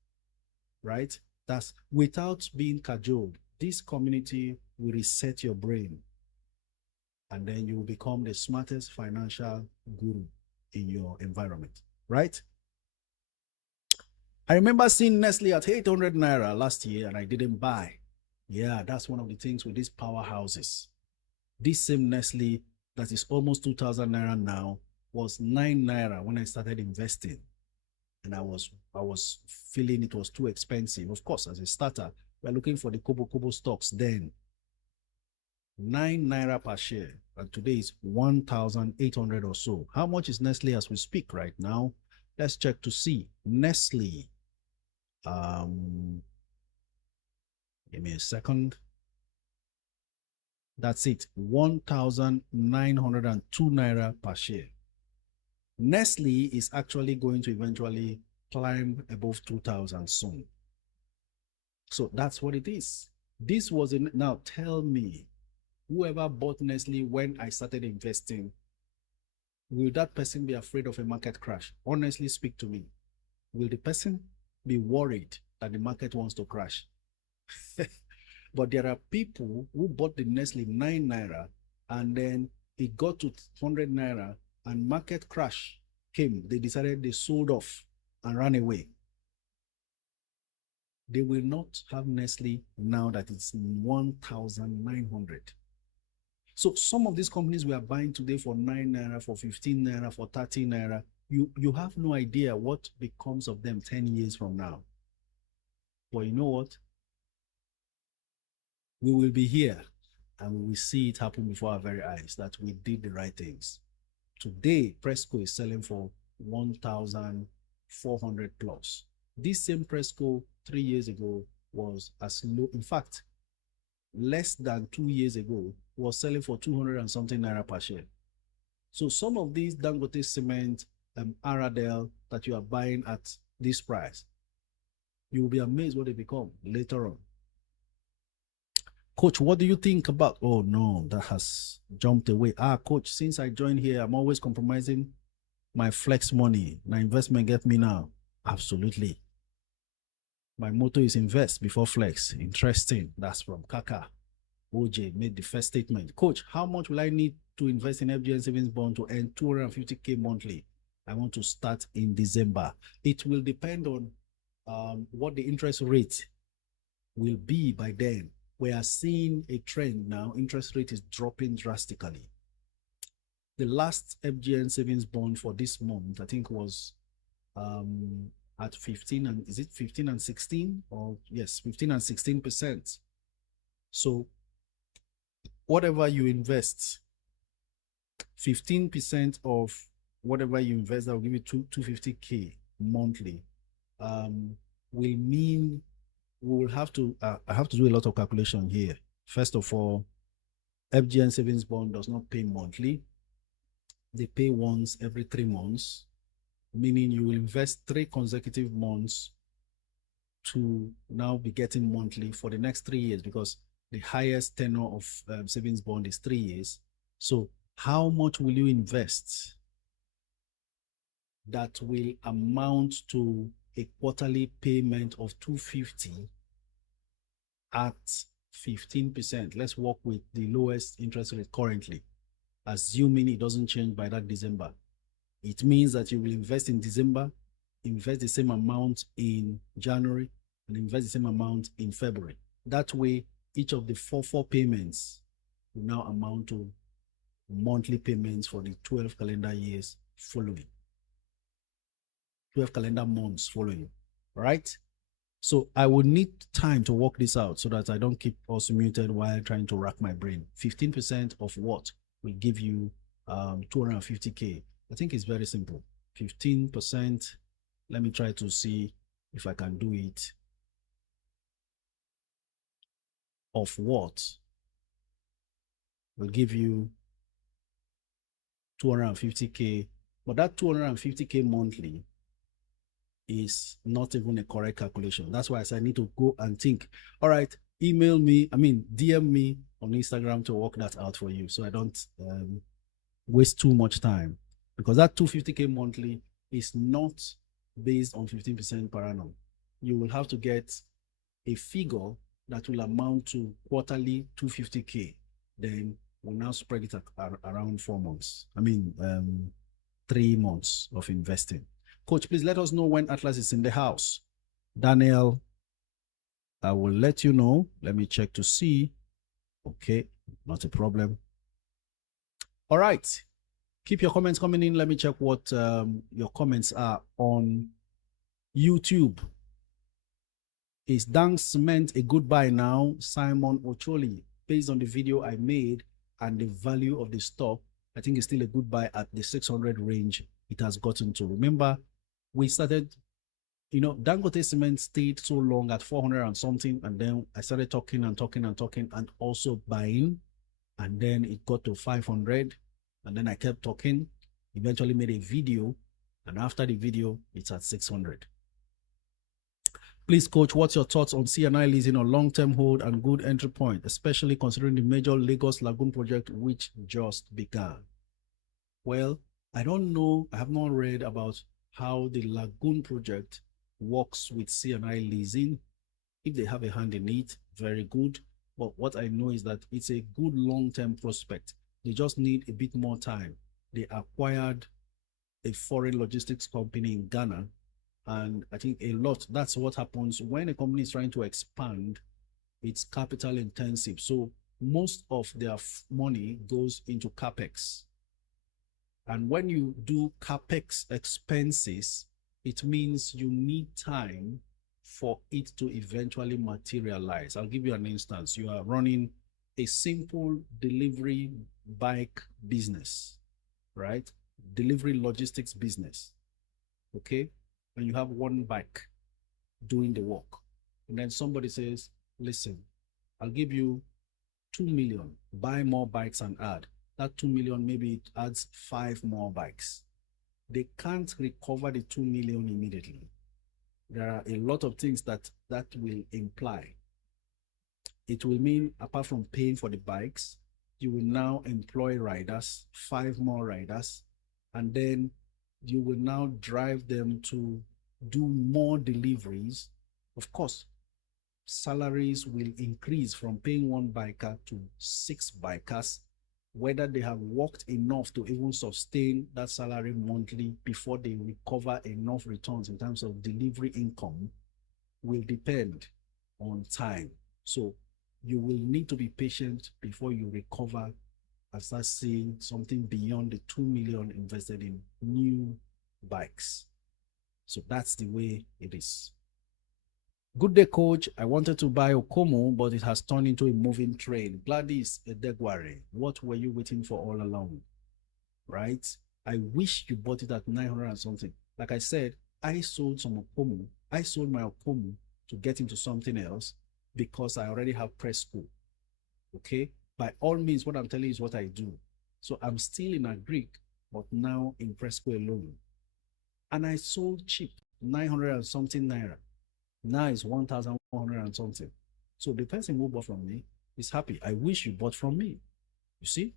right? That's without being cajoled. This community will reset your brain, and then you will become the smartest financial guru in your environment, right? I remember seeing Nestle at 800 naira last year and I didn't buy. Yeah, that's one of the things with these powerhouses. This same Nestle that is almost 2,000 naira now was 9 naira when I started investing. And I was feeling it was too expensive. Of course, as a starter, we're looking for the Kobo stocks then. 9 naira per share, and today is 1,800 or so. How much is Nestle as we speak right now? Let's check to see. Nestle. Give me a second. That's it. 1,902 naira per share. Nestle is actually going to eventually climb above 2,000 soon. So that's what it is. This was in, now tell me, whoever bought Nestle when I started investing, will that person be afraid of a market crash? Honestly, speak to me. Will the person be worried that the market wants to crash? But there are people who bought the Nestle 9 naira and then it got to 100 naira and market crash came. They decided they sold off and ran away. They will not have Nestle now that it's 1,900. So some of these companies we are buying today for 9 naira, for 15 naira, for 13 naira, you have no idea what becomes of them 10 years from now. But you know what? We will be here and we will see it happen before our very eyes that we did the right things. Today, Presco is selling for 1,400 plus. This same Presco 3 years ago was as low, in fact, less than 2 years ago, was selling for 200 and something naira per share. So some of these Dangote cement, Aradel that you are buying at this price, you will be amazed what they become later on. Coach, what do you think about? Oh no, that has jumped away. Coach, since I joined here, I'm always compromising my flex money. My investment get me now. Absolutely. My motto is invest before flex. Interesting. That's from Kaka. OJ made the first statement. Coach, how much will I need to invest in FGN savings bond to earn 250K monthly? I want to start in December. It will depend on what the interest rate will be by then. We are seeing a trend now. Interest rate is dropping drastically. The last FGN savings bond for this month, I think, was at 15 and is it 15 and 16? Or yes, 15 and 16%. So whatever you invest, 15% of whatever you invest, that will give you 250K monthly, will mean we will have to, I have to do a lot of calculation here. First of all, FGN savings bond does not pay monthly. They pay once every 3 months, meaning you will invest 3 consecutive months to now be getting monthly for the next 3 years, because the highest tenure of savings bond is 3 years. So how much will you invest that will amount to a quarterly payment of 250 at 15%? Let's work with the lowest interest rate currently, assuming it doesn't change by that December. It means that you will invest in December, invest the same amount in January, and invest the same amount in February. That way, each of the four payments will now amount to monthly payments for the 12 calendar years following. 12 calendar months following, right? So I would need time to work this out so that I don't keep us muted while trying to rack my brain. 15% of what will give you 250K. I think it's very simple. 15%. Let me try to see if I can do it. Of what will give you 250K, but that 250K monthly is not even a correct calculation. That's why I said I need to go and think. All right, email me, DM me on Instagram to work that out for you, so I don't waste too much time, because that 250K monthly is not based on 15% per annum. You will have to get a figure that will amount to quarterly 250K. Then we'll now spread it around 4 months. 3 months of investing. Coach, please let us know when Atlas is in the house. Daniel, I will let you know. Let me check to see. Okay, not a problem. All right. Keep your comments coming in. Let me check what your comments are on YouTube. Is Dang Cement a good buy now? Simon Ocholi. Based on the video I made and the value of the stock, I think it's still a good buy at the 600 range it has gotten to. Remember, we started, Dangote Cement stayed so long at 400 and something, and then I started talking and also buying, and then it got to 500, and then I kept talking, eventually made a video, and after the video, it's at 600. Please, Coach, what's your thoughts on CNI leasing on long-term hold and good entry point, especially considering the major Lagos Lagoon project which just began? Well, I don't know. I have not read about how the Lagoon project works with CNI leasing. If they have a hand in it, very good. But what I know is that it's a good long-term prospect. They just need a bit more time. They acquired a foreign logistics company in Ghana, And I think a lot, that's what happens when a company is trying to expand, it's capital intensive. So most of their money goes into CapEx. And when you do CapEx expenses, it means you need time for it to eventually materialize. I'll give you an instance. You are running a simple delivery bike business, right? Delivery logistics business, okay? And you have one bike doing the work. And then somebody says, listen, I'll give you 2 million, buy more bikes and add. That 2 million, maybe it adds 5 more bikes. They can't recover the 2 million immediately. There are a lot of things that will imply. It will mean, apart from paying for the bikes, you will now employ riders, 5 more riders, and then you will now drive them to do more deliveries. Of course, salaries will increase from paying 1 biker to 6 bikers, whether they have worked enough to even sustain that salary monthly before they recover enough returns in terms of delivery income will depend on time. So you will need to be patient before you recover and start seeing something beyond the 2 million invested in new bikes. So that's the way it is. Good day, coach. I wanted to buy Okomo, but it has turned into a moving train. Gladys Edegware, what were you waiting for all along? Right? I wish you bought it at 900 and something. Like I said, I sold some Okomo. I sold my Okomo to get into something else because I already have press school. Okay? By all means, what I'm telling you is what I do. So I'm still in a Greek, but now in press school alone. And I sold cheap, 900 and something naira. Now it's 1,100 and something. So the person who bought from me is happy. I wish you bought from me. You see?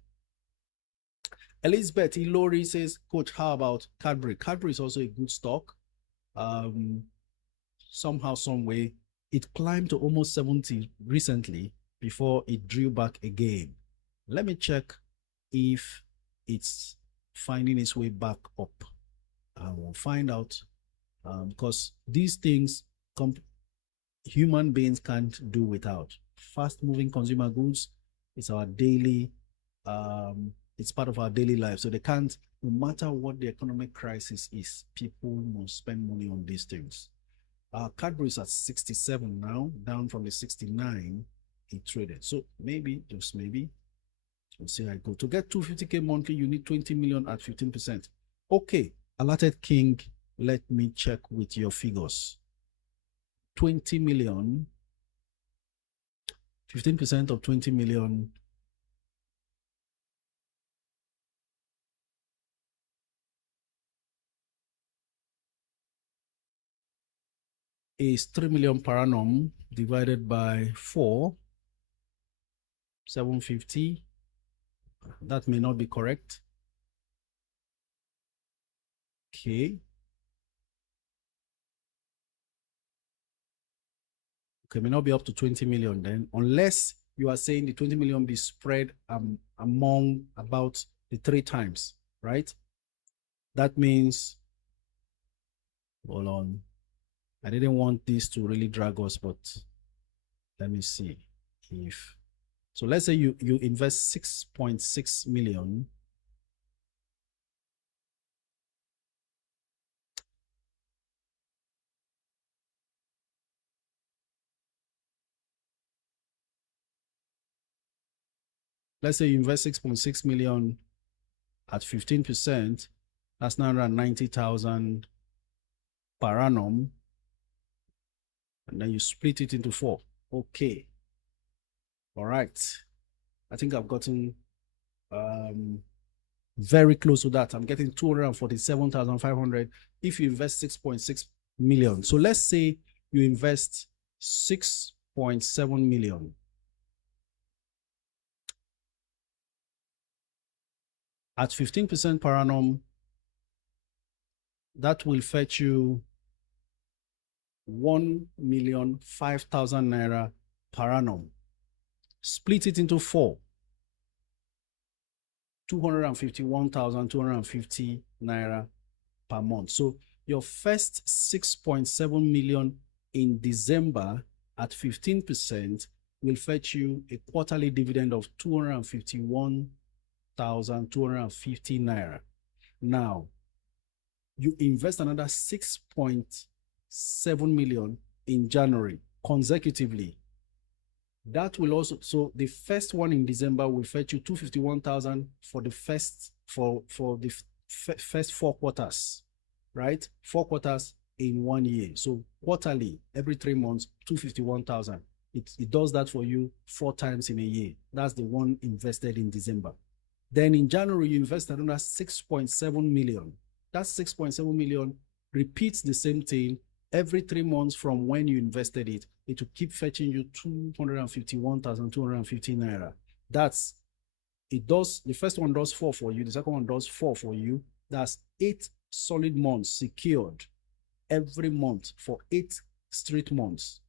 Elizabeth Ilori says, Coach, how about Cadbury? Cadbury is also a good stock. Somehow, some way, it climbed to almost 70 recently before it drew back again. Let me check if it's finding its way back up. I will find out because these things human beings can't do without. Fast-moving consumer goods is our daily, it's part of our daily life. So they can't, no matter what the economic crisis is, people must spend money on these things. Cadbury is at 67 now, down from the 69 he traded. So maybe, just maybe, let's see how I go. To get 250K monthly, you need 20 million at 15%. Okay, Alerted King, let me check with your figures. 20 million, 15% of 20 million is 3 million per annum divided by 4, 750. That may not be correct. Okay. Okay, may not be up to 20 million then, unless you are saying the 20 million be spread among about the 3 times, right? That means, hold on. I didn't want this to really drag us, but let me see if, so let's say you invest 6.6 million. Let's say you invest 6.6 million at 15%, that's 990,000 per annum. And then you split it into 4. Okay. All right. I think I've gotten very close to that. I'm getting 247,500 if you invest 6.6 million. So let's say you invest 6.7 million. At 15% per annum, that will fetch you 1,005,000 naira per annum. Split it into 4. 251,250 naira per month. So your first 6.7 million in December at 15% will fetch you a quarterly dividend of 251,250 naira. Now, you invest another 6.7 million in January consecutively. That will also, so the first one in December will fetch you 251,000 for the first first 4 quarters, right? 4 quarters in 1 year. So quarterly, every 3 months, 251,000. It does that for you 4 times in a year. That's the one invested in December. Then in January, you invest another 6.7 million. That 6.7 million repeats the same thing every 3 months from when you invested it. It will keep fetching you 251,250 naira. That's, it does, the first one does 4 for you, the second one does 4 for you. That's 8 solid months secured every month for 8 straight months.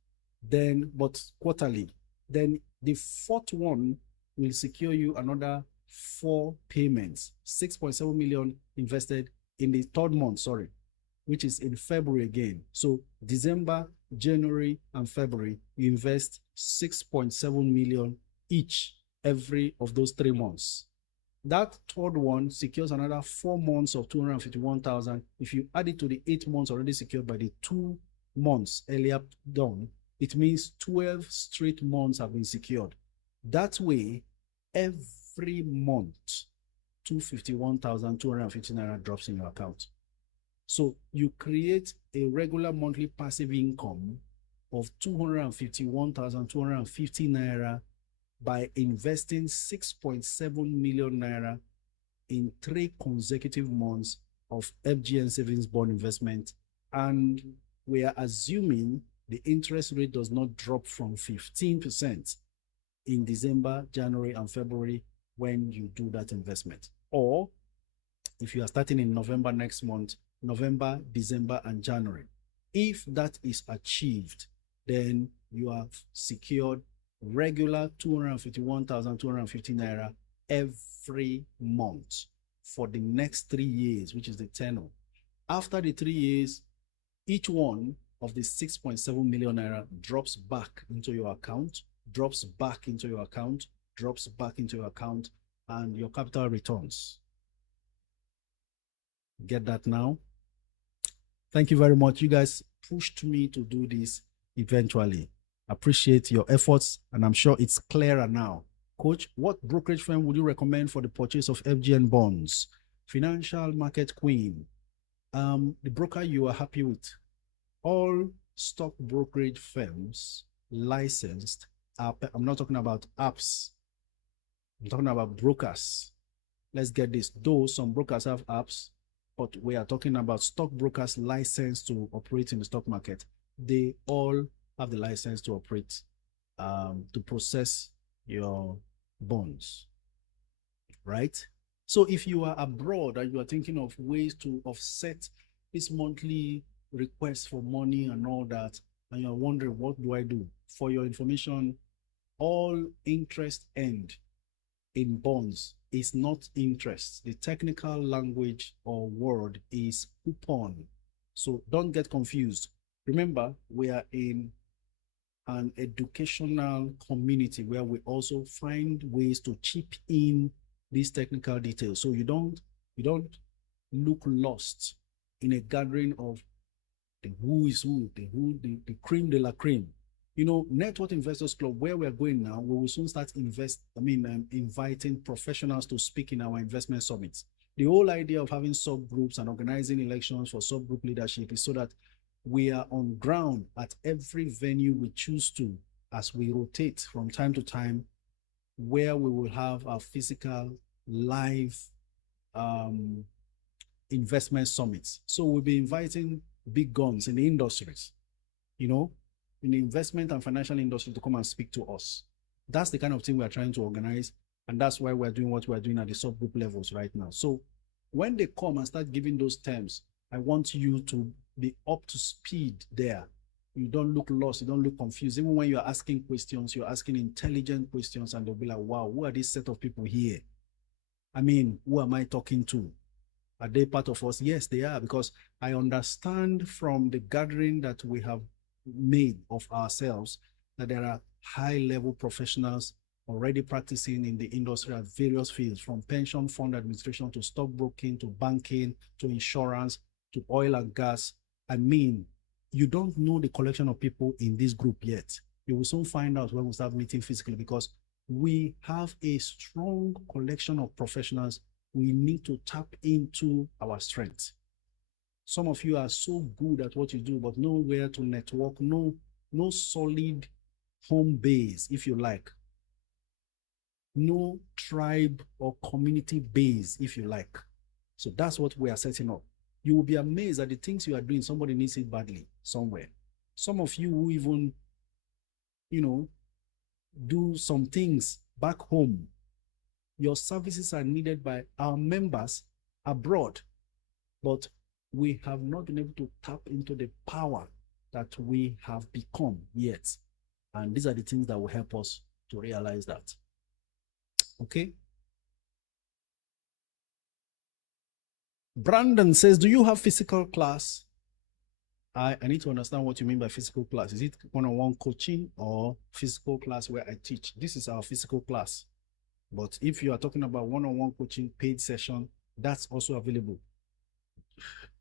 Then, but quarterly. Then the fourth one will secure you another 4 payments, 6.7 million invested in the third month, sorry, which is in February again. So December, January, and February, you invest 6.7 million each every of those 3 months. That third one secures another 4 months of 251,000. If you add it to the 8 months already secured by the 2 months earlier done, it means 12 straight months have been secured. That way, every month, 251,250 naira drops in your account. So you create a regular monthly passive income of 251,250 naira by investing 6.7 million naira in 3 consecutive months of FGN savings bond investment. And we are assuming the interest rate does not drop from 15% in December, January, and February when you do that investment. Or if you are starting in November next month, November, December, and January. If that is achieved, then you have secured regular 251,250 naira every month for the next 3 years, which is the tenure. After the 3 years, each one of the 6.7 million naira drops back into your account, drops back into your account, drops back into your account, and your capital returns. Get that now? Thank you very much. You guys pushed me to do this eventually. Appreciate your efforts, and I'm sure it's clearer now. Coach, what brokerage firm would you recommend for the purchase of FGN bonds? Financial Market Queen. The broker you are happy with. All stock brokerage firms licensed are, I'm not talking about apps. I'm talking about brokers. Let's get this. Though some brokers have apps, but we are talking about stock brokers licensed to operate in the stock market. They all have the license to operate, to process your bonds, right? So if you are abroad and you are thinking of ways to offset this monthly request for money and all that, and you're wondering, what do I do? For your information, all interest earned in bonds is not interest. The technical language or word is coupon. So don't get confused. Remember, we are in an educational community where we also find ways to chip in these technical details. So you don't look lost in a gathering of the who is who, the cream de la cream. You know, Net Worth Investors Club, where we're going now, we will soon start inviting professionals to speak in our investment summits. The whole idea of having subgroups and organizing elections for subgroup leadership is so that we are on ground at every venue we choose to, as we rotate from time to time, where we will have our physical live investment summits. So we'll be inviting big guns in the industries, you know, in the investment and financial industry to come and speak to us. That's the kind of thing we're trying to organize. And that's why we're doing what we're doing at the subgroup levels right now. So when they come and start giving those terms, I want you to be up to speed there. You don't look lost, you don't look confused. Even when you're asking questions, you're asking intelligent questions, and they'll be like, wow, who are this set of people here? I mean, who am I talking to? Are they part of us? Yes, they are, because I understand from the gathering that we have made of ourselves that there are high-level professionals already practicing in the industry at various fields, from pension fund administration to stockbroking to banking to insurance to oil and gas. I mean, you don't know the collection of people in this group yet. You will soon find out when we start meeting physically, because we have a strong collection of professionals. We need to tap into our strengths. Some of you are so good at what you do, but nowhere to network, no solid home base, if you like. No tribe or community base, if you like. So that's what we are setting up. You will be amazed at the things you are doing. Somebody needs it badly somewhere. Some of you who even, do some things back home. Your services are needed by our members abroad, but we have not been able to tap into the power that we have become yet. And these are the things that will help us to realize that. Okay. Brandon says, do you have physical class? I need to understand what you mean by physical class. Is it one-on-one coaching or physical class where I teach? This is our physical class. But if you are talking about one-on-one coaching paid session, that's also available.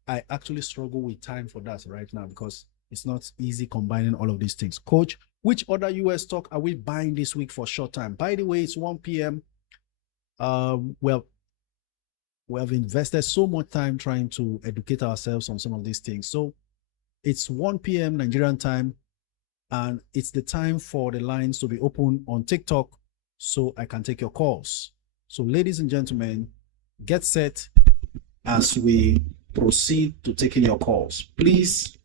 I actually struggle with time for that right now because it's not easy combining all of these things. Coach, which other US stock are we buying this week for short time? By the way, it's 1 p.m. Well, we have invested so much time trying to educate ourselves on some of these things. So it's 1 p.m. Nigerian time, and it's the time for the lines to be open on TikTok so I can take your calls. So ladies and gentlemen, get set as we proceed to taking your calls. Please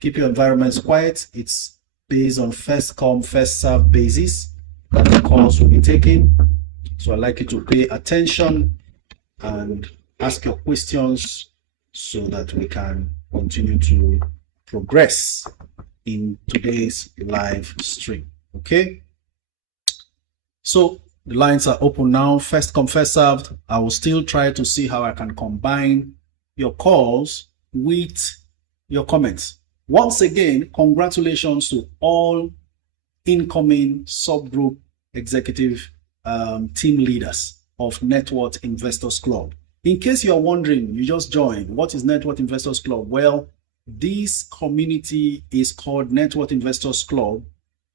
keep your environments quiet. It's based on first come, first serve basis that the calls will be taken. So I'd like you to pay attention and ask your questions so that we can continue to progress in today's live stream. Okay, so the lines are open now. First come, first served. I will still try to see how I can combine your calls with your comments. Once again, congratulations to all incoming subgroup executive team leaders of Net Worth Investors Club. In case you are wondering, you just joined, what is Net Worth Investors Club? Well, this community is called Net Worth Investors Club.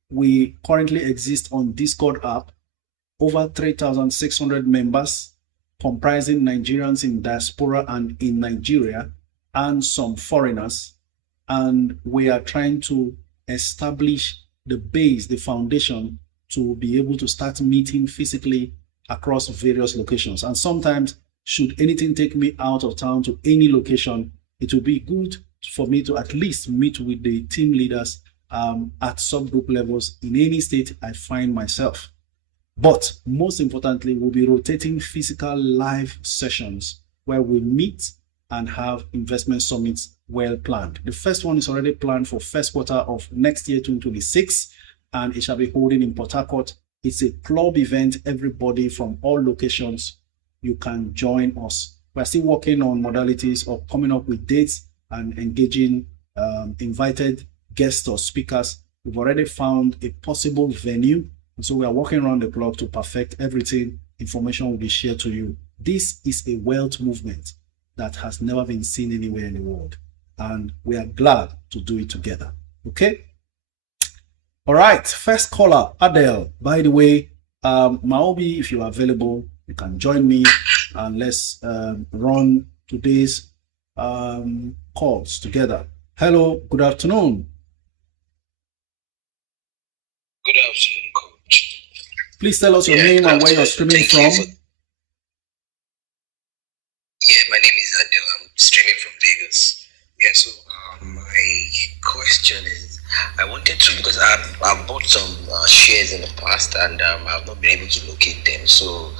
We currently exist on Discord app, over 3,600 members, comprising Nigerians in diaspora and in Nigeria, and some foreigners. And we are trying to establish the base, the foundation, to be able to start meeting physically across various locations. And sometimes, should anything take me out of town to any location, it will be good for me to at least meet with the team leaders at subgroup levels in any state I find myself. But most importantly, we'll be rotating physical live sessions where we meet and have investment summits well planned. The first one is already planned for first quarter of next year, 2026, and it shall be holding in Port Harcourt. It's a club event. Everybody from all locations, you can join us. We're still working on modalities of coming up with dates and engaging invited guests or speakers. We've already found a possible venue, and so we are working around the clock to perfect everything. Information will be shared to you. This is a wealth movement that has never been seen anywhere in the world, and we are glad to do it together. Okay. All right. First caller, Adele. By the way, Maobi, if you are available, you can join me and let's run today's calls together. Hello, good afternoon. Good afternoon, Coach. Please tell us your name and where you're streaming from. My name is Adele. I'm streaming from Lagos. So my question is, I wanted to, because I've bought some shares in the past and I've not been able to locate them. So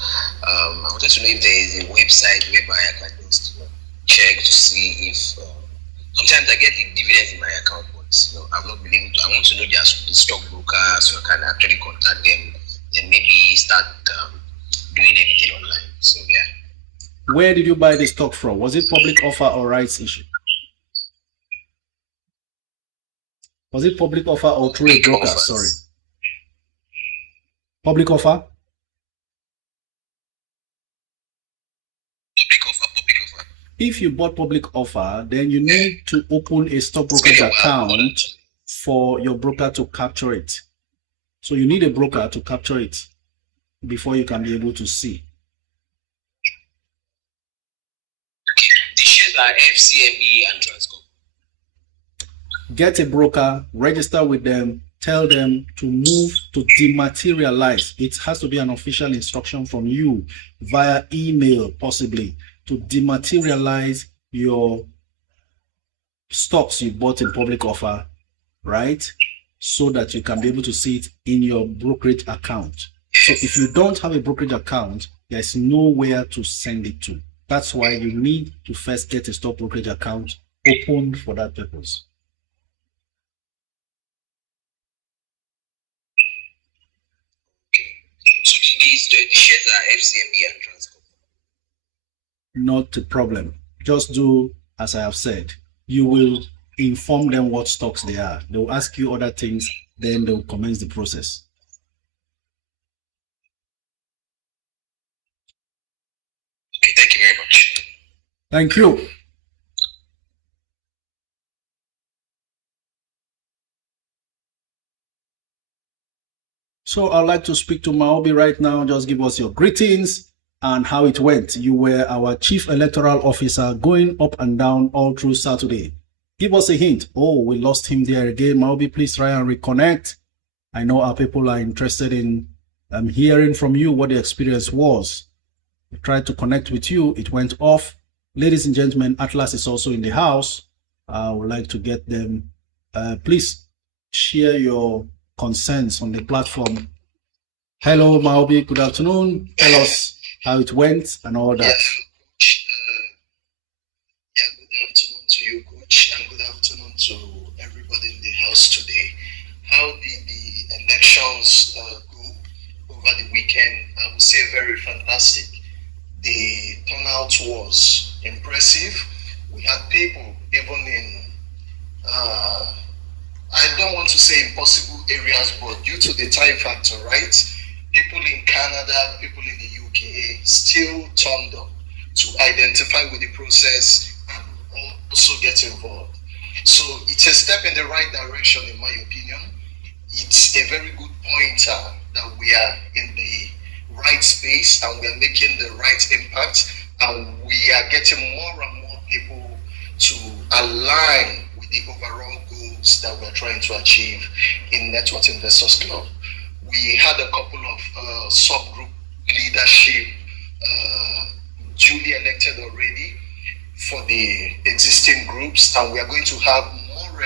I wanted to know if there is a website whereby I can just check to see if sometimes I get the dividends in my account, but I've not been able to. I want to know the stockbroker so I can actually contact them and maybe start doing everything online. So yeah. Where did you buy the stock from? Was it public offer or rights issue? Was it public offer or through a broker? Sorry. Public offer? If you bought public offer, then you need to open a stock brokerage account for your broker to capture it. So you need a broker to capture it before you can be able to see. Okay, the shares are FCMB and Transcorp. Get a broker, register with them, tell them to move to dematerialize. It has to be an official instruction from you via email, possibly, to dematerialize your stocks you bought in public offer, right? So that you can be able to see it in your brokerage account. So if you don't have a brokerage account, there's nowhere to send it to. That's why you need to first get a stock brokerage account opened for that purpose. So the shares are FCMB and Transcorp. Not a problem. Just do as I have said. You will inform them what stocks they are. They'll ask you other things, then they'll commence the process. Okay, thank you very much. Thank you. So I'd like to speak to Maobi right now. Just give us your greetings and how it went. You were our chief electoral officer going up and down all through Saturday. Give us a hint. Oh, we lost him there again. Maobi, please try and reconnect. I know our people are interested in hearing from you what the experience was. We tried to connect with you. It went off. Ladies and gentlemen, Atlas is also in the house. I would like to get them. Please share your concerns on the platform. Hello, Maobi. Good afternoon. Tell us how it went and all that. Good afternoon to you, Coach, and good afternoon to everybody in the house today. How did the elections go over the weekend? I would say very fantastic. The turnout was impressive. We had people even in I don't want to say impossible areas, but due to the time factor, right? People in Canada, people in the UK still turned up to identify with the process and also get involved. So it's a step in the right direction, in my opinion. It's a very good pointer that we are in the right space and we are making the right impact, and we are getting more and more people to align with the overall goals that we're trying to achieve in Network Investors Club. We had a couple of subgroup leadership duly elected already for the existing groups, and we are going to have more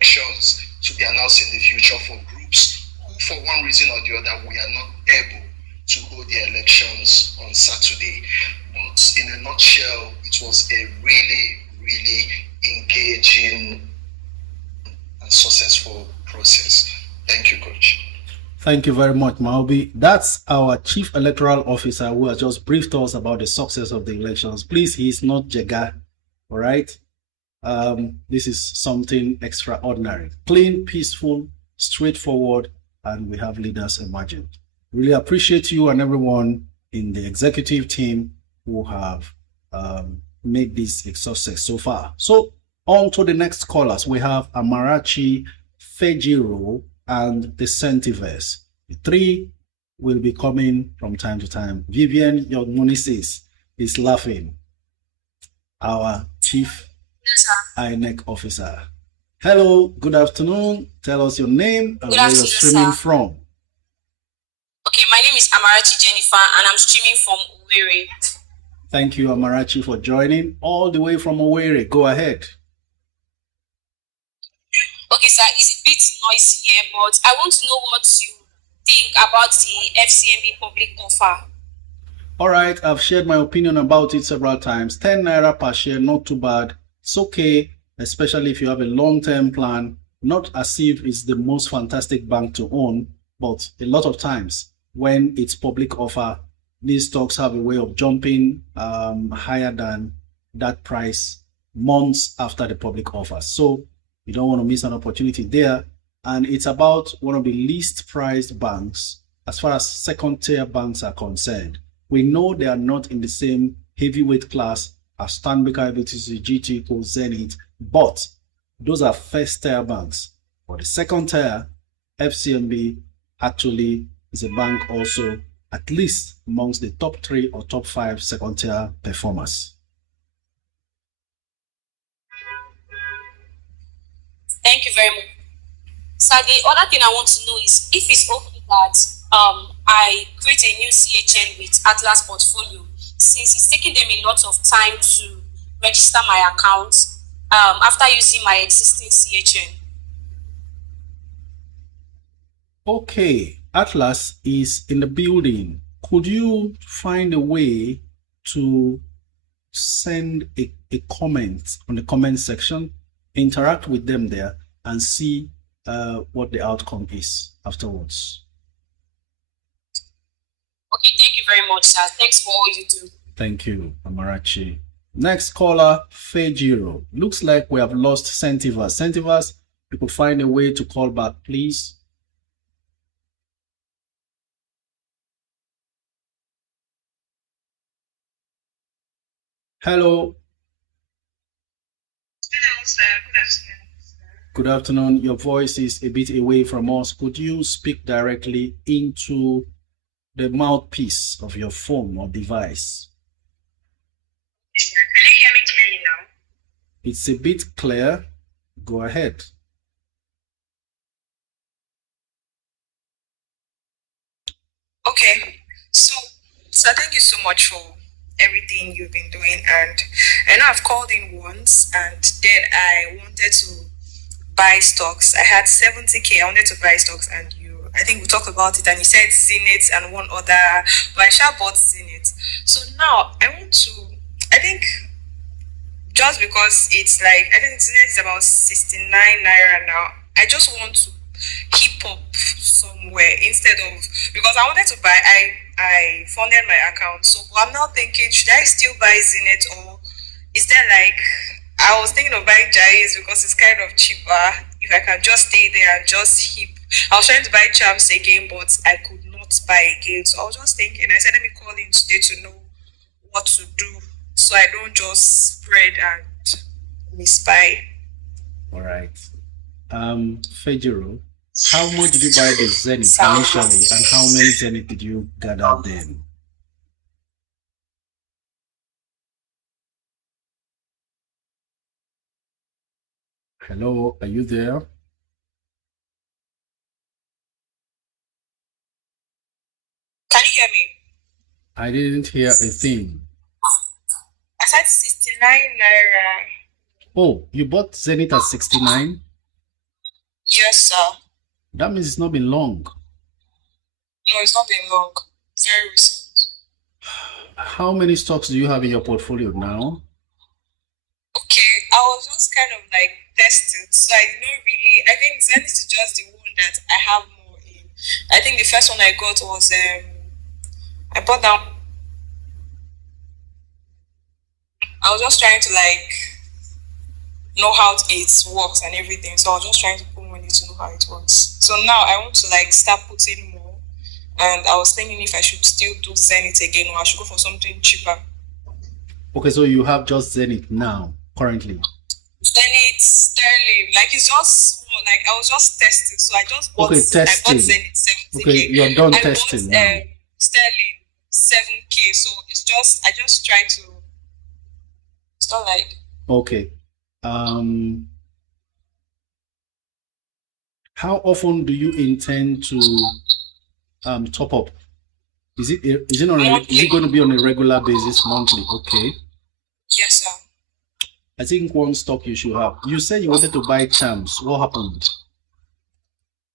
elections to be announced in the future for groups who, for one reason or the other, we are not able to hold the elections on Saturday. But in a nutshell, it was a really engaging and successful process. Thank you, Coach. Thank you very much, Maobi. That's our chief electoral officer who has just briefed us about the success of the elections. Please, he's not Jega, all right? This is something extraordinary. Clean, peaceful, straightforward, and we have leaders emerging. Really appreciate you and everyone in the executive team who have made this a success so far. So on to the next callers. We have Amarachi, Fejiro, and the Centiverse. The three will be coming from time to time. Vivian Yogmunisis is laughing. Our chief INEC officer. Hello, good afternoon. Tell us your name and where you're streaming from. Okay, my name is Amarachi Jennifer and I'm streaming from Owerri. Thank you, Amarachi, for joining all the way from Owerri. Go ahead. Okay, sir, it's a bit noisy here, but I want to know what you think about the FCMB public offer. All right, I've shared my opinion about it several times. 10 naira per share, not too bad. It's okay, especially if you have a long-term plan. Not as if it's the most fantastic bank to own, but a lot of times when it's public offer, these stocks have a way of jumping higher than that price months after the public offer. So you don't want to miss an opportunity there. And it's about one of the least priced banks as far as second tier banks are concerned. We know they are not in the same heavyweight class as Stanbic IBTC, GT, Zenith, but those are first tier banks. For the second tier, FCMB actually is a bank also at least amongst the top 3 or top 5 second tier performers. Thank you very much. So the other thing I want to know is if it's okay that I create a new CHN with Atlas portfolio, since it's taking them a lot of time to register my account after using my existing CHN. Okay, Atlas is in the building. Could you find a way to send a comment on the comment section, interact with them there, and see what the outcome is afterwards? Okay, thank you very much, sir. Thanks for all you do. Thank you, Amarachi. Next caller, Fejiro. Looks like we have lost Sentivas. Sentivas, you could find a way to call back, please. Hello. Hello, sir. Good afternoon. Good afternoon. Your voice is a bit away from us. Could you speak directly into the mouthpiece of your phone or device? Yes, sir. Can you hear me clearly now? It's a bit clear. Go ahead. Okay. So thank you so much for everything you've been doing. And I know I've called in once, and then I wanted to buy stocks. I had 70K. I wanted to buy stocks, and I think we talked about it, and you said Zenith and one other, but I shall bought Zenith. So now I think just because it's like, I think Zenith is about 69 naira now, I just want to keep up somewhere instead of, because I wanted to buy, I funded my account. So I'm now thinking, should I still buy Zenith, or is there like, I was thinking of buying Jais because it's kind of cheaper. If I can just stay there and just keep, I was trying to buy Champs again, but I could not buy again. So I was just thinking, I said, let me call in today to know what to do so I don't just spread and misbuy. All right. Fejiro, how much did you buy the Zenith initially, and how many Zenith did you gather then? Hello, are you there? Can you hear me? I didn't hear a thing. I said 69 naira. Oh, you bought Zenith at 69? Yes, sir. That means it's not been long. No, it's not been long. Very recent. How many stocks do you have in your portfolio now? Okay, I was just kind of like testing, so I don't really. I think Zenith is just the one that I have more in. I think the first one I got was I bought down. I was just trying to like know how it works and everything, so I was just trying to put money to know how it works. So now I want to like start putting more, and I was thinking if I should still do Zenith again, or I should go for something cheaper. Okay, so you have just Zenith now, currently. Zenith, Sterling, like it's just small, like I was just testing, so I just bought. Okay, testing. I bought Zenith 70K. Okay, you're done I testing bought, now. Sterling 7K, so it's just I just try to. It's not like. Okay. How often do you intend to top up? Is it going to be on a regular basis, monthly? Okay. Yes, sir. I think one stock you should have. You said you wanted to buy Champs. What happened?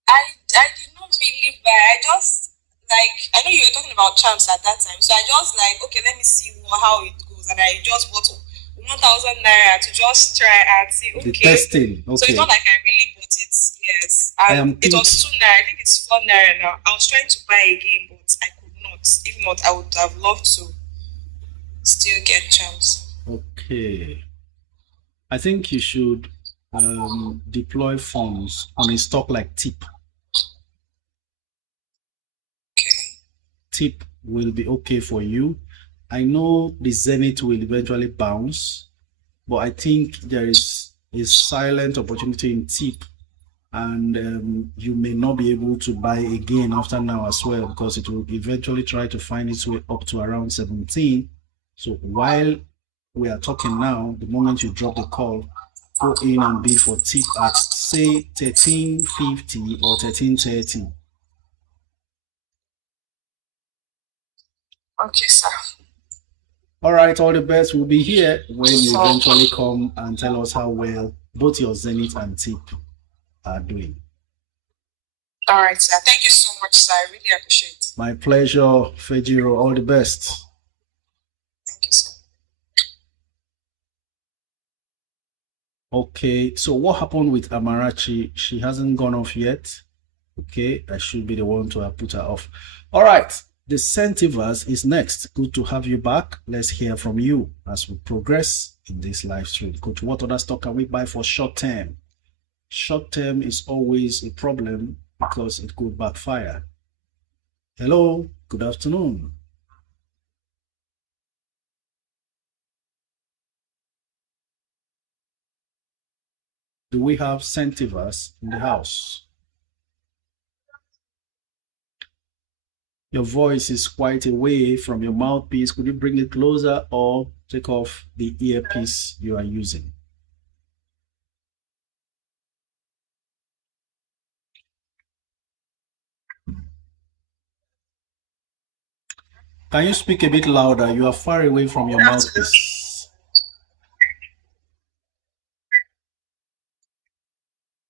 I did not really buy. I just like, I know you were talking about Champs at that time, so I just like, okay, let me see how it goes, and I just bought 1,000 naira to just try and see. Okay. The testing. Okay. So it's not like I really bought it. Yes. And it was 2 naira. I think it's 4 naira now. I was trying to buy again, but I could not. not. If not, I would have loved to still get chance. Okay. I think you should deploy funds on a stock like TIP. Okay. TIP will be okay for you. I know the Zenith will eventually bounce, but I think there is a silent opportunity in TIP, and you may not be able to buy again after now as well, because it will eventually try to find its way up to around 17. So while we are talking now, the moment you drop the call, go in and bid for TIP at say 1350 or 1330. Okay, sir. All right, all the best. We'll be here when you eventually come and tell us how well both your Zenith and TIP are doing. All right, sir. Thank you so much, sir. I really appreciate it. My pleasure, Fejiro. All the best. Thank you, sir. Okay, so what happened with Amarachi? She hasn't gone off yet. Okay, I should be the one to have put her off. All right, the Centivers is next. Good to have you back. Let's hear from you as we progress in this live stream. Coach, what other stock can we buy for short term? Short term is always a problem because it could backfire. Hello, good afternoon. Do we have Centivers in the house? Your voice is quite away from your mouthpiece. Could you bring it closer or take off the earpiece you are using? Can you speak a bit louder? You are far away from your mouthpiece.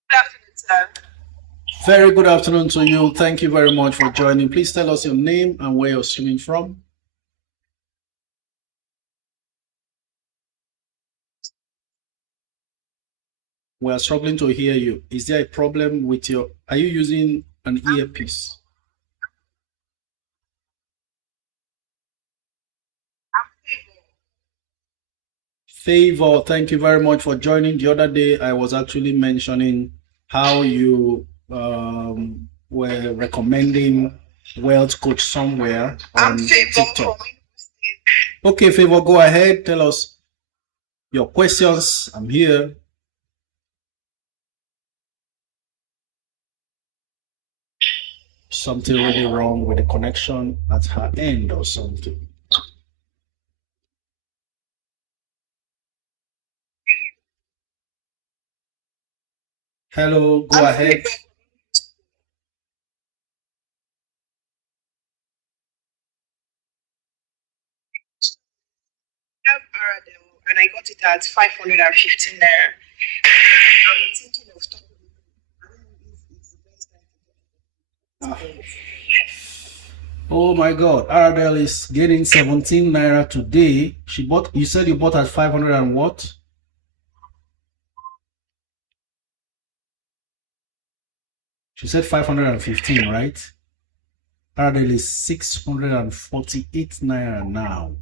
Good afternoon, sir. Very good afternoon to you. Thank you very much for joining. Please tell us your name and where you're streaming from. We are struggling to hear you. Is there a problem with your... Are you using an earpiece? Favor, thank you very much for joining. The other day, I was actually mentioning how you were recommending Wealth Coach somewhere on TikTok. Okay, Favor, go ahead. Tell us your questions. I'm here. Something really wrong with the connection at her end or something. Hello, go ahead. And I got it at 515 naira. I'm thinking of stopping. Oh my God, Aradel is getting 17 naira today. She bought, you said you bought at 500 and what? She said 515, right? Aradel is 648 naira now.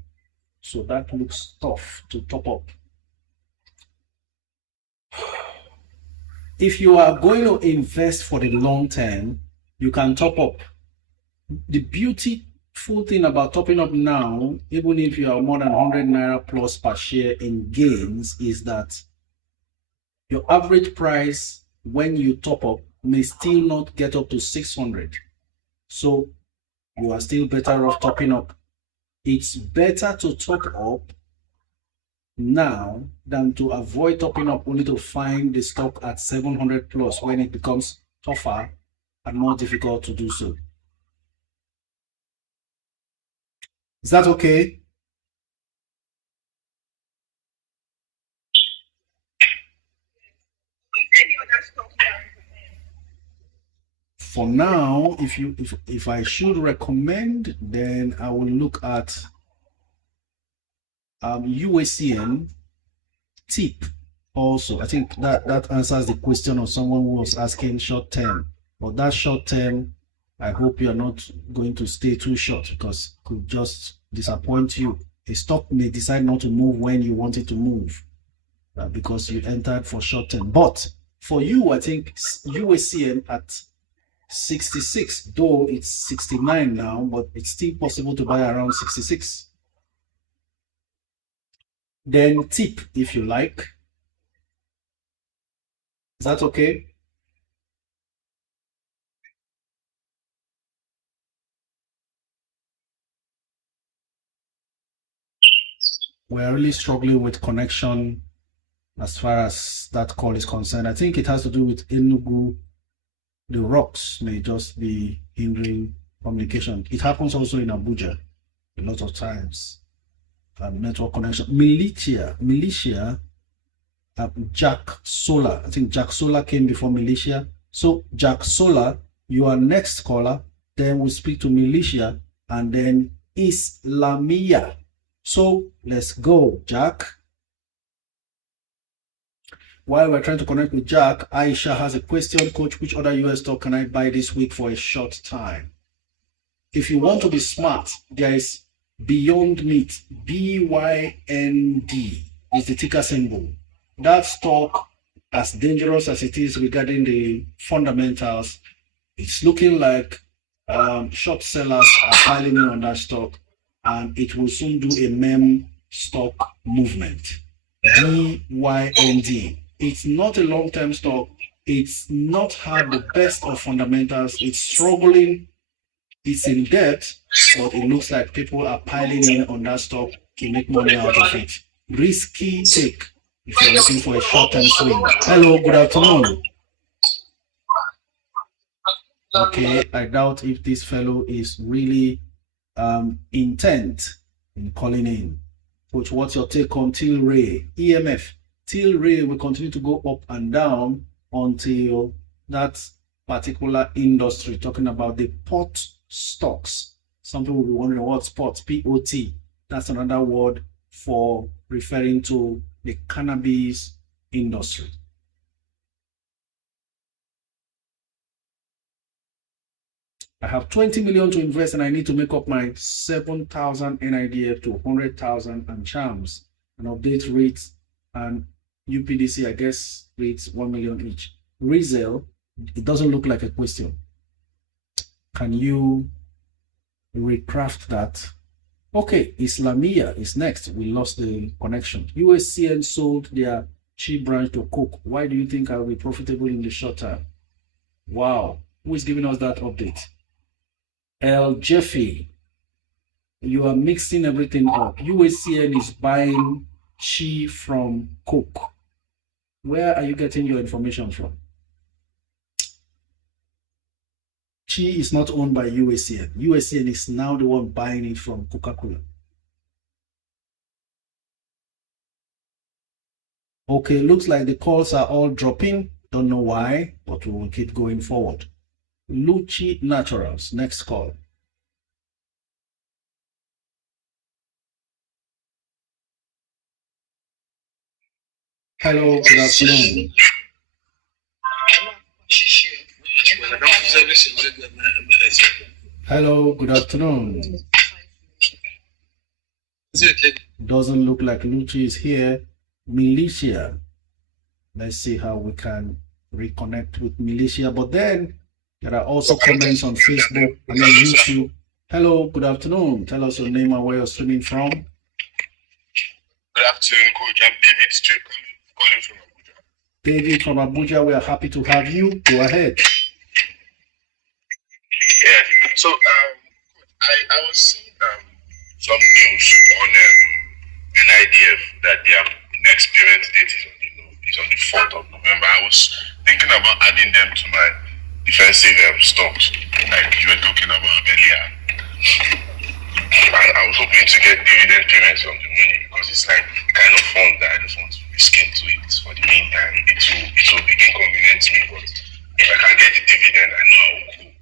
So that looks tough to top up. If you are going to invest for the long term, you can top up. The beautiful thing about topping up now, even if you are more than 100 naira plus per share in gains, is that your average price when you top up may still not get up to 600. So you are still better off topping up. It's better to top up now than to avoid topping up only to find the stock at 700 plus when it becomes tougher and more difficult to do so. Is that okay? For now, if I should recommend, then I will look at UACN TIP also. I think that answers the question of someone who was asking short term. But that short term I hope you're not going to stay too short because it could just disappoint you. A stock may decide not to move when you want it to move because you entered for short term. But for you, I think USCN at 66, though it's 69 now, but it's still possible to buy around 66. Then tip, if you like. Is that okay? We're really struggling with connection as far as that call is concerned. I think it has to do with Enugu. The rocks may just be hindering communication. It happens also in Abuja a lot of times. Network connection. Militia, Jack Solar. I think Jack Solar came before Militia. So Jack Solar, you are next caller. Then we'll speak to Militia and then Islamia. So let's go, Jack. While we're trying to connect with Jack, Aisha has a question. Coach, which other US stock can I buy this week for a short time? If you want to be smart, there is Beyond Meat, BYND is the ticker symbol. That stock, as dangerous as it is regarding the fundamentals, it's looking like short sellers are piling in on that stock, and it will soon do a meme stock movement. BYND. It's not a long-term stock. It's not had the best of fundamentals. It's struggling. It's in debt, but it looks like people are piling in on that stock to make money out of it. Risky take if you're looking for a short-term swing. Hello, good afternoon. Okay, I doubt if this fellow is really intent in calling in. Coach, what's your take on Tilray? EMF. Tilray will continue to go up and down until that particular industry, talking about the pot stocks. Some people will be wondering what's pot, P-O-T. That's another word for referring to the cannabis industry. I have 20 million to invest and I need to make up my 7,000 NIDF to 100,000 and charms and update rates and UPDC, I guess, rates 1 million each. Resale, it doesn't look like a question. Can you recraft that? Okay, Islamia is next. We lost the connection. USCN sold their cheap branch to Coke. Why do you think I'll be profitable in the short term? Wow. Who is giving us that update? El Jeffy, you are mixing everything up. USCN is buying Chi from Coke. Where are you getting your information from? Chi is not owned by USCN. USCN is now the one buying it from Coca-Cola. Okay, looks like the calls are all dropping. Don't know why, but we will keep going forward. Lucci Naturals, next call. Hello, good afternoon. Hello, good afternoon. Doesn't look like Lucci is here. Militia. Let's see how we can reconnect with Militia. But then there are also comments on Facebook and on YouTube. Hello, good afternoon. Tell us your name and where you're streaming from. Good afternoon, Coach. I'm David, straight calling from Abuja. David from Abuja, we are happy to have you. Go ahead. Yeah. So, I was seeing some news on NIDF that their next payment date is on the 4th of November. I was thinking about adding them to my defensive stocks, like you were talking about earlier. I was hoping to get dividend payments on the money because it's like the kind of fund that I just want to risk into it for the meantime. It will be inconvenient to me, but if I can get the dividend, I know I will go.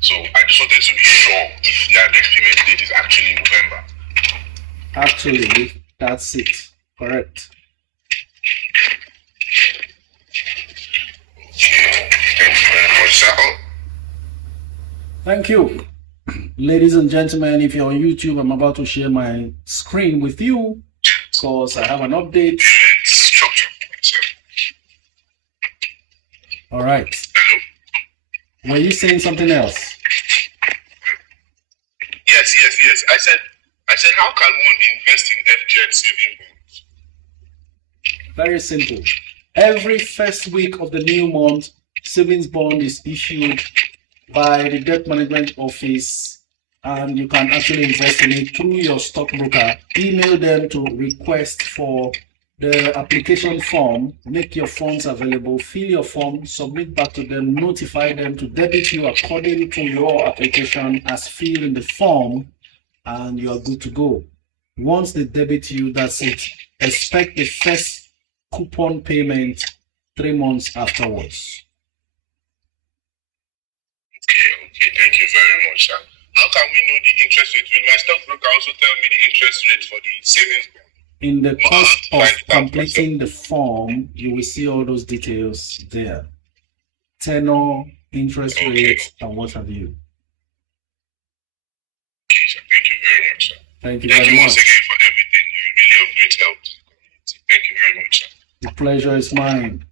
So I just wanted to be sure if their next payment date is actually November. Actually, that's it. Correct. Okay, thank you very much, sir. Thank you. Ladies and gentlemen, if you're on YouTube, I'm about to share my screen with you because I have an update. Structure. All right. Hello? Were you saying something else? Yes. I said, how can one invest in FGN saving bonds? Very simple. Every first week of the new month, savings bond is issued by the debt management office, and you can actually invest in it through your stockbroker. Email them to request for the application form, make your funds available, fill your form, submit back to them, notify them to debit you according to your application as filled in the form, and you are good to go. Once they debit you, that's it. Expect the first coupon payment 3 months afterwards. Okay, thank you very much, sir. How can we know the interest rate? Will my stockbroker also tell me the interest rate for the savings bond? In the course of completing the form, you will see all those details there. Tenor, interest rate, and what have you. Okay, sir. Thank you very much, sir. Thank you Thank very you much. once again for everything. You're really of great help to the community. Thank you very much, sir. The pleasure is mine.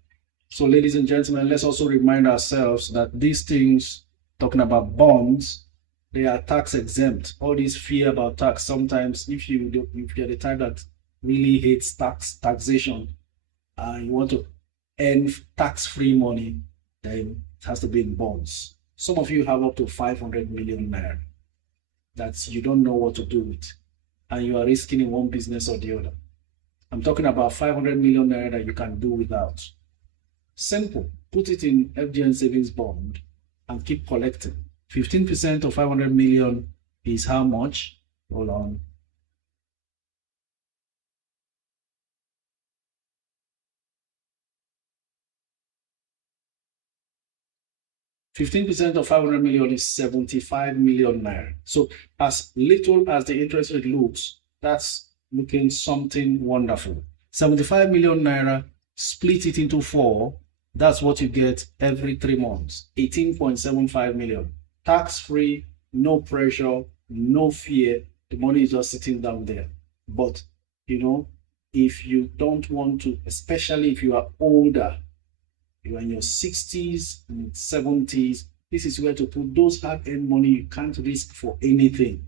So, ladies and gentlemen, let's also remind ourselves that these things, talking about bonds, they are tax exempt. All this fear about tax, sometimes if you're the type that really hates taxation and you want to earn tax-free money, then it has to be in bonds. Some of you have up to 500 million naira that you don't know what to do with, and you are risking in one business or the other. I'm talking about 500 million naira that you can do without. Simple. Put it in FGN savings bond and keep collecting. 15% of 500 million is how much? Hold on. 15% of 500 million is 75 million naira. So as little as the interest rate looks, that's looking something wonderful. 75 million naira, split it into 4, that's what you get every 3 months. 18.75 million. Tax-free, no pressure, no fear. The money is just sitting down there. But, if you don't want to, especially if you are older, you are in your 60s and 70s, this is where to put those hard-earned money you can't risk for anything.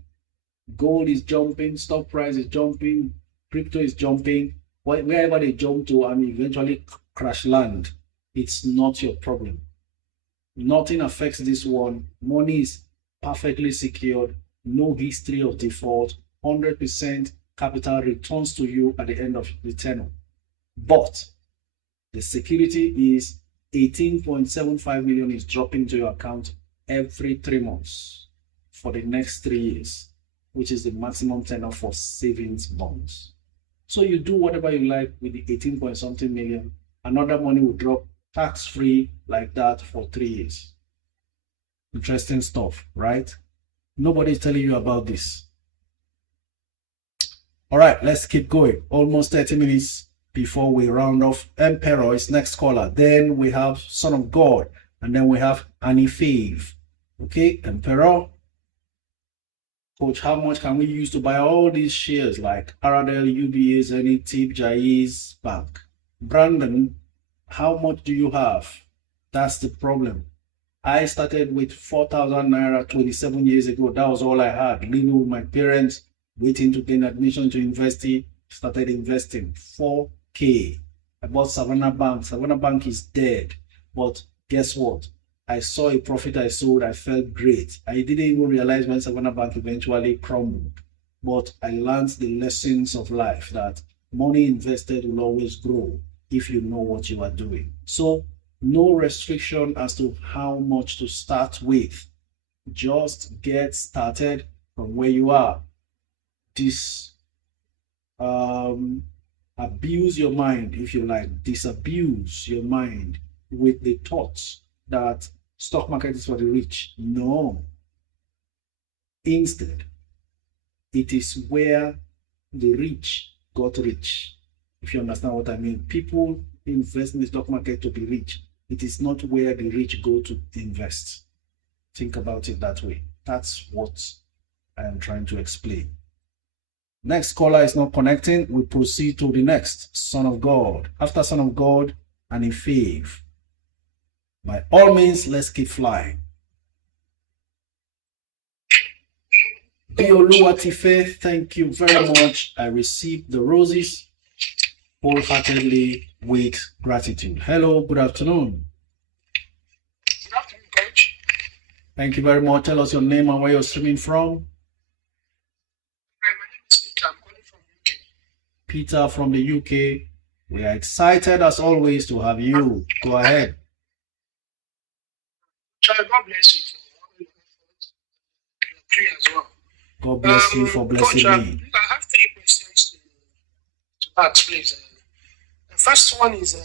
Gold is jumping, stock price is jumping, crypto is jumping. Wherever they jump to and eventually crash land, it's not your problem. Nothing affects this one. Money is perfectly secured, no history of default, 100% capital returns to you at the end of the tenure. But the security is 18.75 million is dropping to your account every 3 months for the next 3 years, which is the maximum tenure for savings bonds. So you do whatever you like with the 18 point something million. Another money will drop tax-free like that for 3 years. Interesting stuff, right? Nobody's telling you about this. All right, let's keep going. Almost 30 minutes before we round off. Emperor is next caller. Then we have Son of God. And then we have Annie Fave. Okay, Emperor. Coach, how much can we use to buy all these shares like Aradel, UBA, Zenith, Tip, Jaiz Bank? Brandon, how much do you have? That's the problem. I started with 4,000 naira 27 years ago. That was all I had. Living with my parents, waiting to gain admission to university, started investing. 4K. I bought Savannah Bank. Savannah Bank is dead. But guess what? I saw a profit I sold. I felt great. I didn't even realize when Savannah Bank eventually crumbled. But I learned the lessons of life that money invested will always grow if you know what you are doing. So no restriction as to how much to start with. Just get started from where you are. Abuse your mind, if you like. Disabuse your mind with the thoughts that stock market is for the rich. No. Instead, it is where the rich got rich. If you understand what I mean. People invest in the stock market to be rich. It is not where the rich go to invest. Think about it that way. That's what I am trying to explain. Next caller is not connecting. We proceed to the next. Son of God. After Son of God and a fave. By all means, let's keep flying. Oluwatife, thank you very much. I received the roses wholeheartedly with gratitude. Hello, good afternoon. Good afternoon, Coach. Thank you very much. Tell us your name and where you're streaming from. Hi, my name is Peter. I'm calling from UK. Peter from the UK. We are excited as always to have you. Go ahead. God bless you for all your efforts. Your prayer as well. God bless you for blessing Coach, me. I have 3 questions to ask, please. The first one is,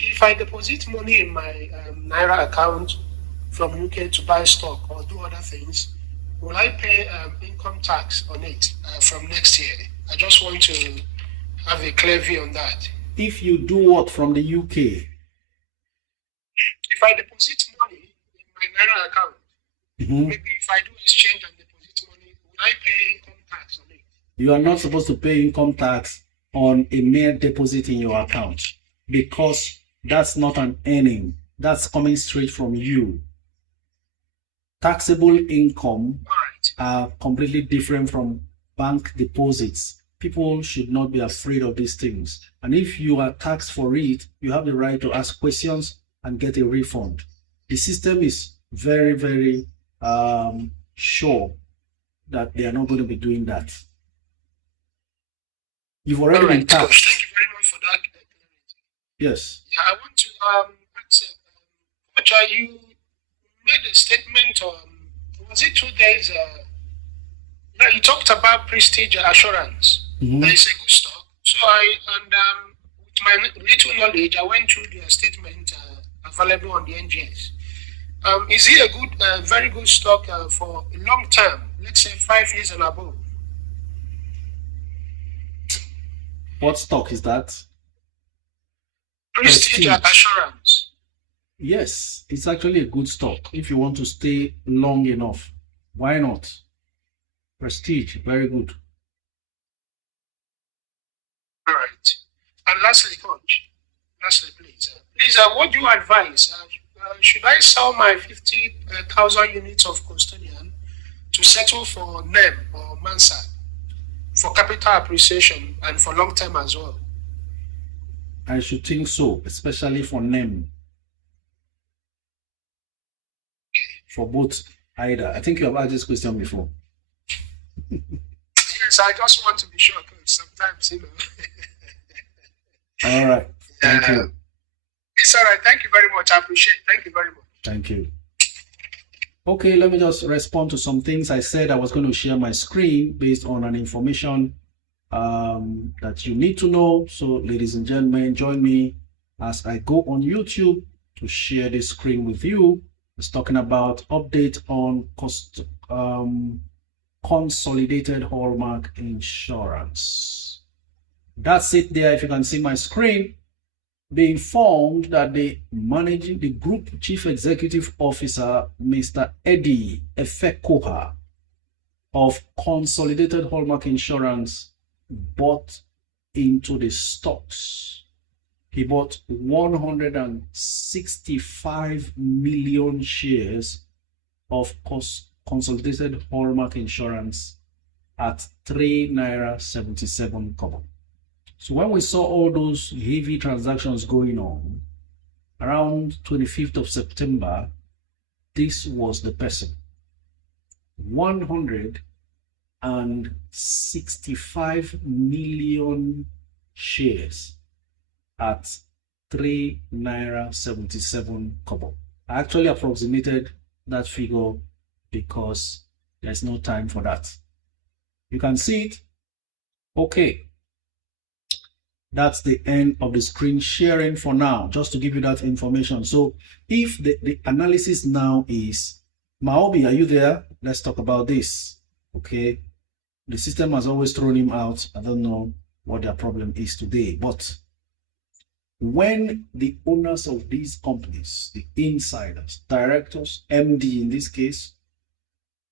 if I deposit money in my Naira account from UK to buy stock or do other things, will I pay income tax on it from next year? I just want to have a clear view on that. If you do what from the UK? If I deposit money in my Naira account, maybe if I do exchange and deposit money, will I pay income tax on it? You are not supposed to pay income tax on a mere deposit in your account because that's not an earning. That's coming straight from you. Taxable income are completely different from bank deposits. People should not be afraid of these things. And if you are taxed for it, you have the right to ask questions and get a refund. The system is very, very sure that they are not going to be doing that. You've already been taxed. Thank you very much for that. Yes. Yeah, I want to ask, Coach, you made a statement on, was it 2 days? You talked about Prestige Assurance. That is a good stock. So with my little knowledge, I went through their statement available on the NGS. Is it a good, very good stock for a long term? Let's say 5 years and above. What stock is that? Prestige Assurance. Yes, it's actually a good stock if you want to stay long enough. Why not? Prestige, very good. All right. And lastly, Coach, please, what do you advise? Should I sell my 50,000 units of custodian to settle for NEM or Mansard for capital appreciation and for long term as well? I should think so, especially for NEM. For both, either. I think you have asked this question before. Yes, I just want to be sure because sometimes, All right. Thank you. It's all right. Thank you very much. I appreciate it. Thank you very much. Thank you. Okay, let me just respond to some things. I said I was going to share my screen based on an information that you need to know. So, ladies and gentlemen, join me as I go on YouTube to share this screen with you. It's talking about update on consolidated hallmark insurance. That's it there. If you can see my screen, be informed that the group chief executive officer, Mr. Eddie Efekoha of Consolidated Hallmark Insurance, bought into the stocks. He bought 165 million shares of Consolidated Hallmark Insurance at 3 Naira 77 kobo. So when we saw all those heavy transactions going on around 25th of September, this was the person. 165 million shares at 3 Naira 77 kobo. I actually approximated that figure because there's no time for that. You can see it. Okay. That's the end of the screen sharing for now, just to give you that information. So if the analysis now is, Maobi, are you there? Let's talk about this. Okay. The system has always thrown him out. I don't know what their problem is today, but when the owners of these companies, the insiders, directors, MD in this case,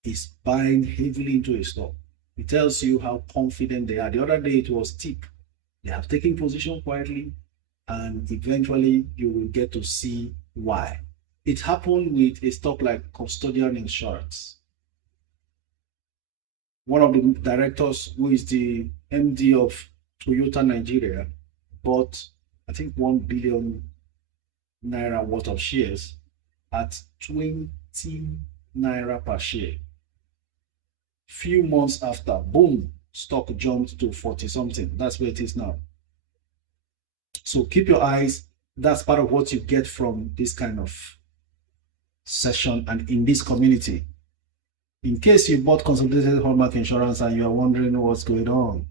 is buying heavily into a stock, it tells you how confident they are. The other day it was steep. They have taken position quietly, and eventually you will get to see why. It happened with a stock like Custodian Insurance. One of the directors, who is the MD of Toyota Nigeria, bought, I think, 1 billion naira worth of shares at 20 naira per share. Few months after, boom, stock jumped to 40 something. That's where it is now. So keep your eyes. That's part of what you get from this kind of session and in this community. In case you bought Consolidated Hallmark Insurance and you are wondering what's going on,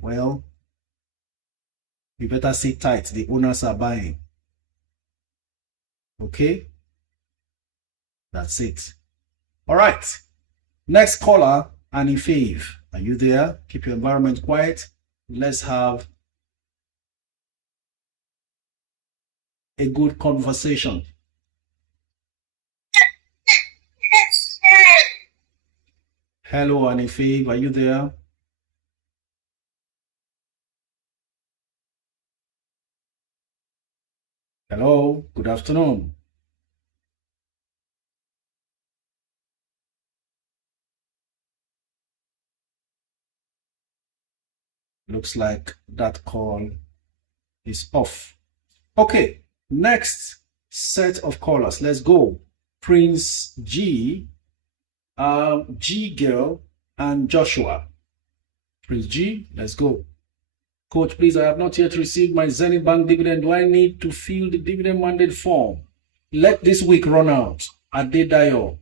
well, you better sit tight. The owners are buying. Okay? That's it. All right. Next caller, Annie Fave. Are you there? Keep your environment quiet. Let's have a good conversation. Hello, Annie Fave. Are you there? Hello. Good afternoon. Looks like that call is off. Okay, next set of callers. Let's go. Prince G, G Girl, and Joshua. Prince G, let's go. Coach, please, I have not yet received my Zenith Bank dividend. Do I need to fill the dividend mandate form? Let this week run out. Adedayo,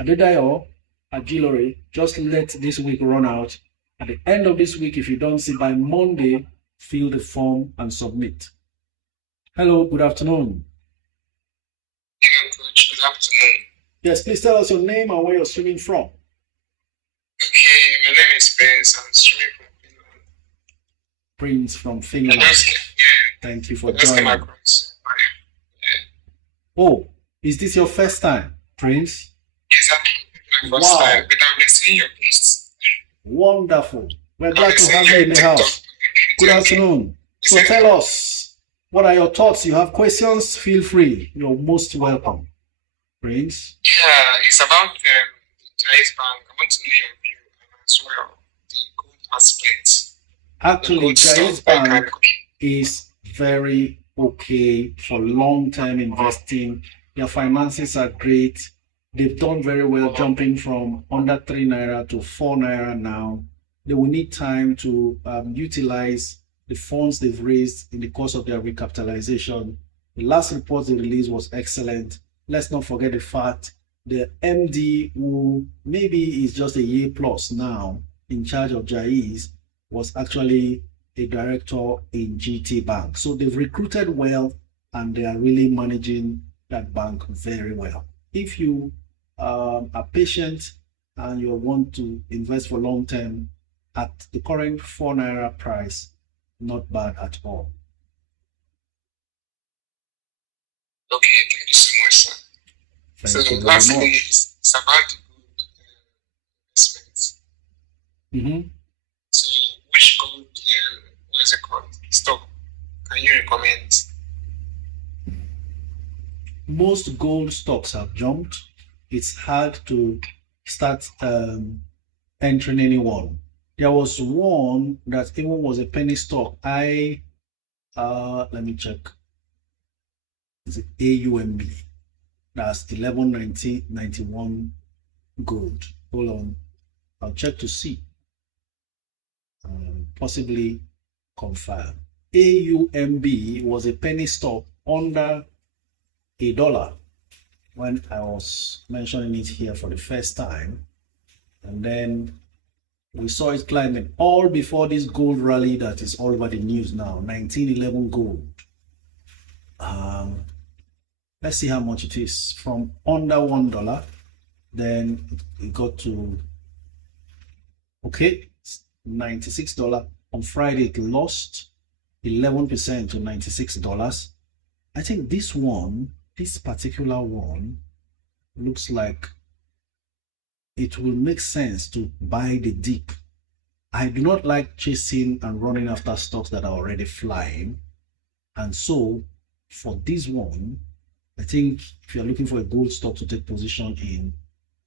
Ajilore, just let this week run out. At the end of this week, if you don't see by Monday, fill the form and submit. Hello, good afternoon. Hello, Coach. Good afternoon. Yes, please tell us your name and where you're streaming from. Okay, my name is Prince. I'm streaming from Finland. Prince from Finland. Thank you for joining. Oh, is this your first time, Prince? Exactly. My first time, but I've been seeing your posts. Wonderful. We're glad to have you in the house. Good afternoon. So tell us, what are your thoughts? You have questions? Feel free. You're most welcome. Prince? Yeah, it's about the Jais Bank. I want to know your view as well, the gold aspect. Actually, Jais Bank is very okay for long-term investing. Their finances are great. They've done very well, jumping from under 3 naira to 4 naira now. They will need time to utilize the funds they've raised in the course of their recapitalization. The last report they released was excellent. Let's not forget the fact the MD, who maybe is just a year plus now in charge of Jais, was actually a director in GT Bank. So they've recruited well and they are really managing that bank very well. If you are patient and you want to invest for long term at the current 4 naira price, not bad at all. Okay, thank you so much, sir. Thank you very lastly, much. it's about the gold investments. So, which gold, what is it called? Stock can you recommend? Most gold stocks have jumped. It's hard to start entering anyone. There was one that even was a penny stock. Let me check. It's AUMB. That's 1190.91 gold. Hold on. I'll check to see. Possibly confirm. AUMB was a penny stock under $1 when I was mentioning it here for the first time. And then we saw it climbing all before this gold rally that is all over the news now. 1911 gold. Let's see how much it is. From under $1, then it got to, okay, $96. On Friday it lost 11% to $96. I think this particular one, looks like it will make sense to buy the dip. I do not like chasing and running after stocks that are already flying. And so for this one, I think if you're looking for a gold stock to take position in,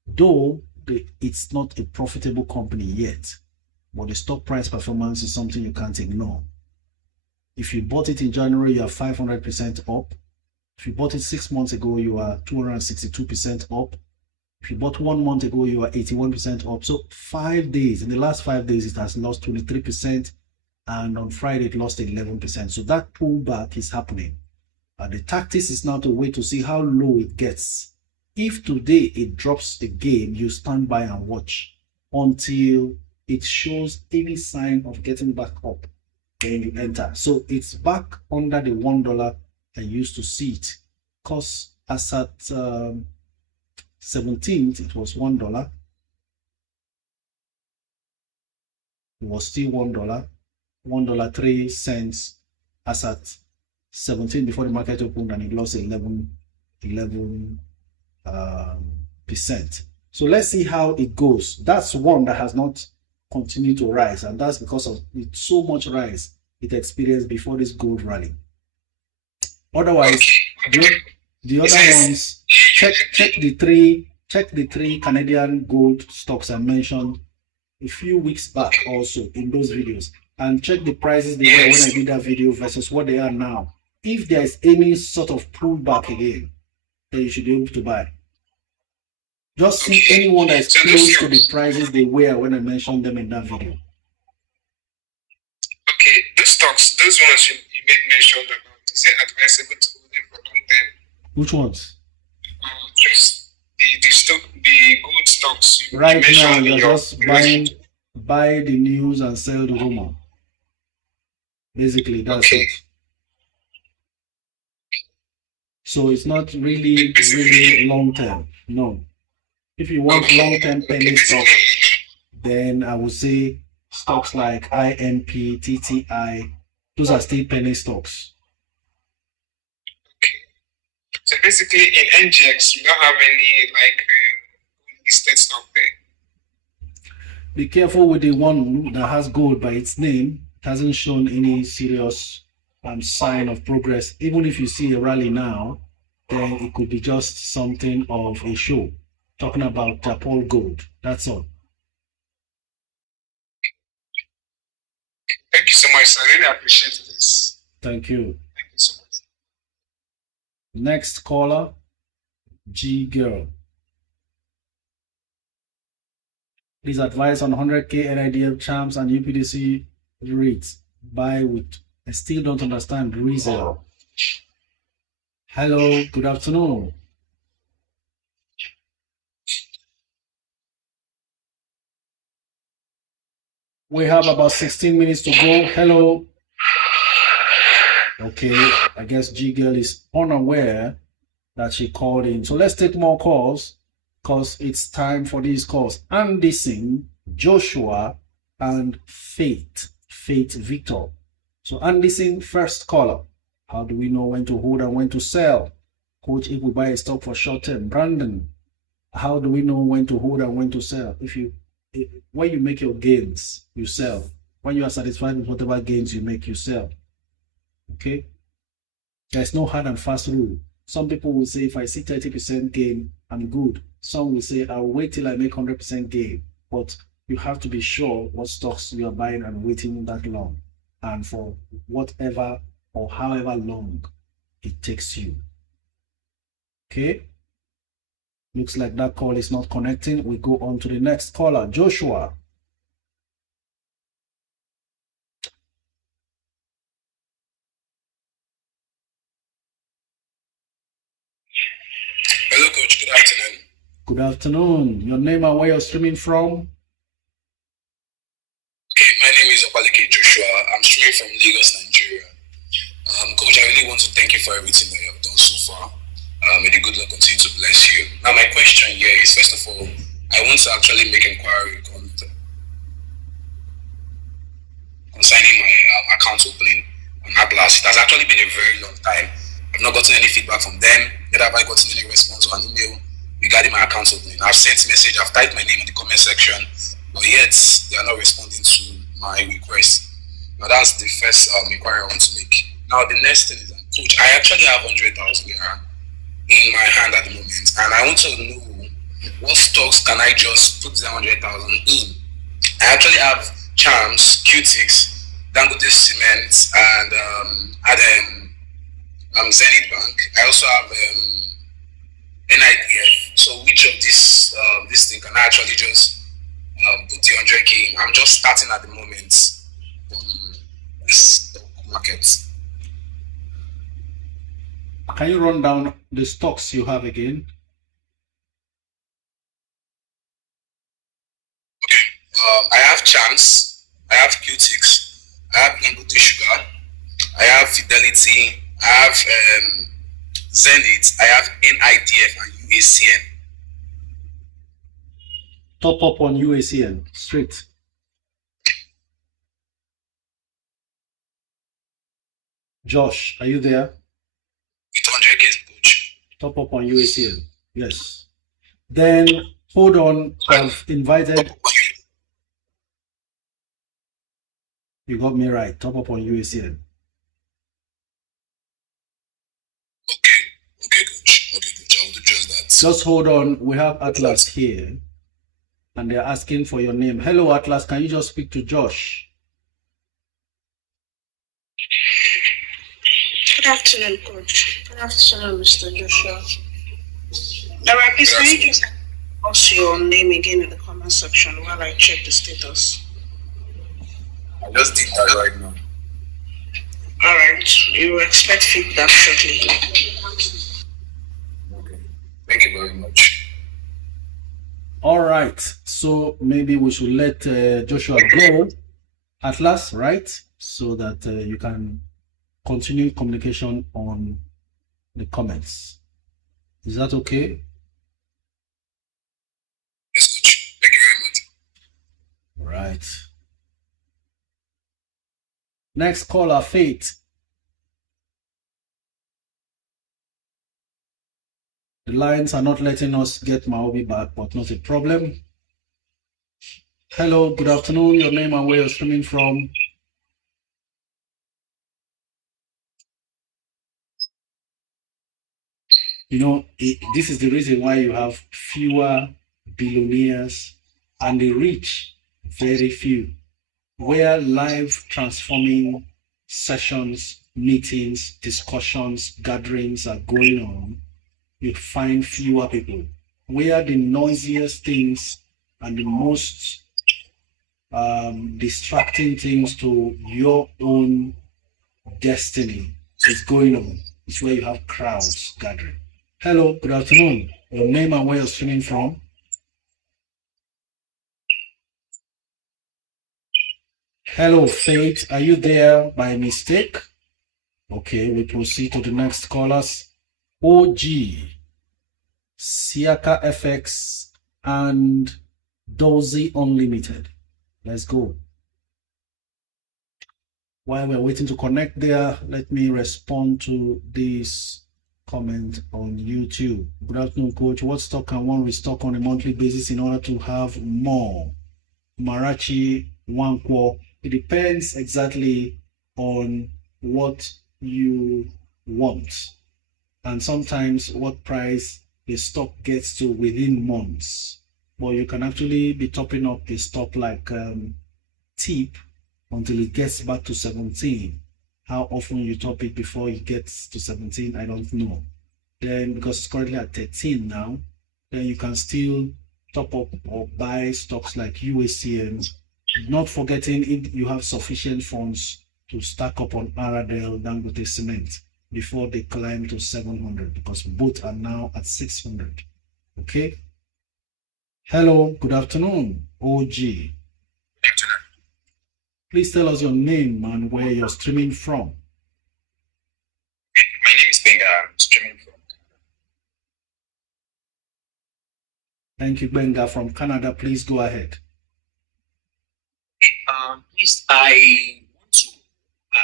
though it's not a profitable company yet, but the stock price performance is something you can't ignore. If you bought it in January, you are 500% up. If you bought it 6 months ago, you are 262% up. If you bought 1 month ago, you are 81% up. So 5 days, in the last 5 days, it has lost 23%. And on Friday, it lost 11%. So that pullback is happening. The tactics is now to wait to see how low it gets. If today it drops again, you stand by and watch until it shows any sign of getting back up. Then you enter. So it's back under the $1 I used to see it. Because as at 17th, it was $1. It was still $1, $1.03 as at 17 before the market opened, and it lost 11%. So let's see how it goes. That's one that has not continued to rise, and that's because of so much rise it experienced before this gold rally. Otherwise, the other ones, check the three Canadian gold stocks I mentioned a few weeks back also in those videos, and check the prices they were when I did that video versus what they are now. If there is any sort of pullback again, then you should be able to buy. Just see anyone that is close to the prices they were when I mentioned them in that video. Okay, those stocks, those ones you made mention about, is it advisable to hold them for long term? Which ones? Just the gold stocks. Right now, you're just buy the news and sell the rumor. Basically, that's it. So it's not really long term. No. If you want long-term penny stock, then I would say stocks like IMP, TTI, those are still penny stocks. Okay. So basically in NGX, you don't have any listed stock there. Be careful with the one that has gold by its name. It hasn't shown any serious sign of progress. Even if you see a rally now, then it could be just something of a show. Talking about Paul Gold. That's all. Thank you so much, sir. I really appreciate this. Thank you. Thank you so much. Next caller, G Girl. Please advise on 100K NIDF charms and UPDC rates. Buy with. I still don't understand resale. Hello, good afternoon. We have about 16 minutes to go. Hello. Okay, I guess G Girl is unaware that she called in. So let's take more calls because it's time for these calls. Anderson, Joshua, and Faith Victor. So Anderson, first caller. How do we know when to hold and when to sell? Coach, if we buy a stock for short term. Brandon, how do we know when to hold and when to sell? When you make your gains, you sell. When you are satisfied with whatever gains you make, you sell. Okay? There's no hard and fast rule. Some people will say, if I see 30% gain, I'm good. Some will say, I'll wait till I make 100% gain. But you have to be sure what stocks you are buying and waiting that long. And for whatever or however long it takes you. Okay? Looks like that call is not connecting. We go on to the next caller, Joshua. Hello, Coach. Good afternoon. Good afternoon. Your name and where you're streaming from? Okay, my name is Opalike Joshua. I'm streaming from Lagos, Nigeria. Coach, I really want to thank you for everything that you have done so far. May the good Lord continue to bless you. Now, my question here is, first of all, I want to actually make inquiry concerning my account opening on Atlas. It has actually been a very long time. I've not gotten any feedback from them. Neither have I gotten any response or an email regarding my account opening. I've sent message, I've typed my name in the comment section, but yet they are not responding to my request. Now that's the first inquiry I want to make. Now the next thing is, Coach, I actually have 100,000 naira in my hand at the moment, and I want to know what stocks can I just put that 100,000 in. I actually have Charms, Qtix, Dangote Cement, and Zenith Bank. I also have NIDF. So which of this thing can I actually just put the 100K in? I'm just starting at the moment on this stock market. Can you run down the stocks you have again? Okay. I have Chance, I have Qtix, I have Dangote Sugar, I have Fidelity, I have Zenith, I have NIDF and UACN. Top up on UACN, straight. Josh, are you there? With 100K, Coach. Top up on UACN, yes. Then, hold on, I've invited... You got me right, top up on UACN. Okay, Coach. I'll do just that. Just hold on, we have Atlas here, and they're asking for your name. Hello, Atlas, can you just speak to Josh? Good afternoon, Coach. Good afternoon, Mr. Joshua. Alright, please, can you just ask your name again in the comment section while I check the status? I just did that right now. Alright, you will expect feedback shortly. Okay, thank you very much. All right, so maybe we should let Joshua go, Atlas, right? So that you can continue communication on the comments. Is that okay? Yes, Coach. Thank you very much. Right. Next caller, Faith. The lines are not letting us get Maobi back, but not a problem. Hello, good afternoon. Your name and where you're streaming from. You know, this is the reason why you have fewer billionaires and the rich, very few. Where live transforming sessions, meetings, discussions, gatherings are going on, you find fewer people. Where the noisiest things and the most distracting things to your own destiny is going on, it's where you have crowds gathering. Hello, good afternoon. Your name and where you're streaming from? Hello, Faith. Are you there by mistake? Okay, we proceed to the next callers. OG, Siaka FX, and Dozy Unlimited. Let's go. While we're waiting to connect there, let me respond to this comment on YouTube. Good afternoon, Coach. What stock can one restock on a monthly basis in order to have more? Marachi, Wankwo. It depends exactly on what you want and sometimes what price the stock gets to within months. But you can actually be topping up the stock like tip until it gets back to 17. How often you top it before it gets to 17, I don't know. Then because it's currently at 13 now, then you can still top up or buy stocks like UACN. Not forgetting if you have sufficient funds to stack up on Aradel, Dangote Cement before they climb to 700, because both are now at 600. Okay. Hello, good afternoon, OG. Good afternoon. Please tell us your name and where you're streaming from. My name is Benga. I'm streaming from Canada. Thank you, Benga from Canada. Please go ahead. Please, I want to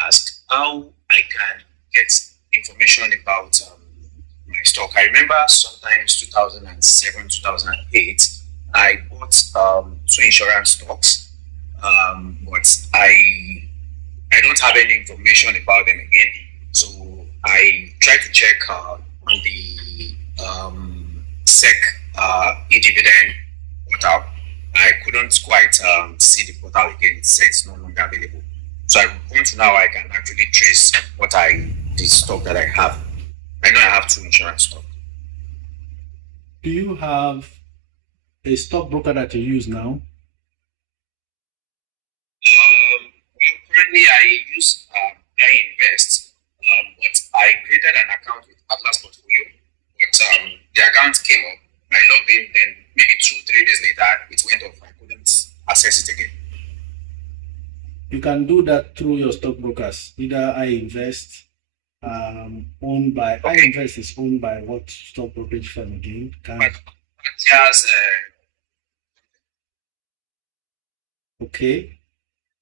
ask, how I can get information about my stock. I remember sometimes 2007, 2008, I bought 2 insurance stocks, but I don't have any information about them again. So I tried to check on the SEC e-dividend portal. I couldn't quite see the portal again. It said it's no longer available. So I want to now I can actually trace the stock that I have. I know I have 2 insurance stock. Do you have a stockbroker that you use now? Well, currently I use I invest, but I created an account with Atlas Portfolio. But the account came up. I logged in, then maybe 2-3 days later it went off. I couldn't access it again. You can do that through your stockbrokers. Either I Invest, owned by I Invest is owned by what stock brokerage firm again? Okay.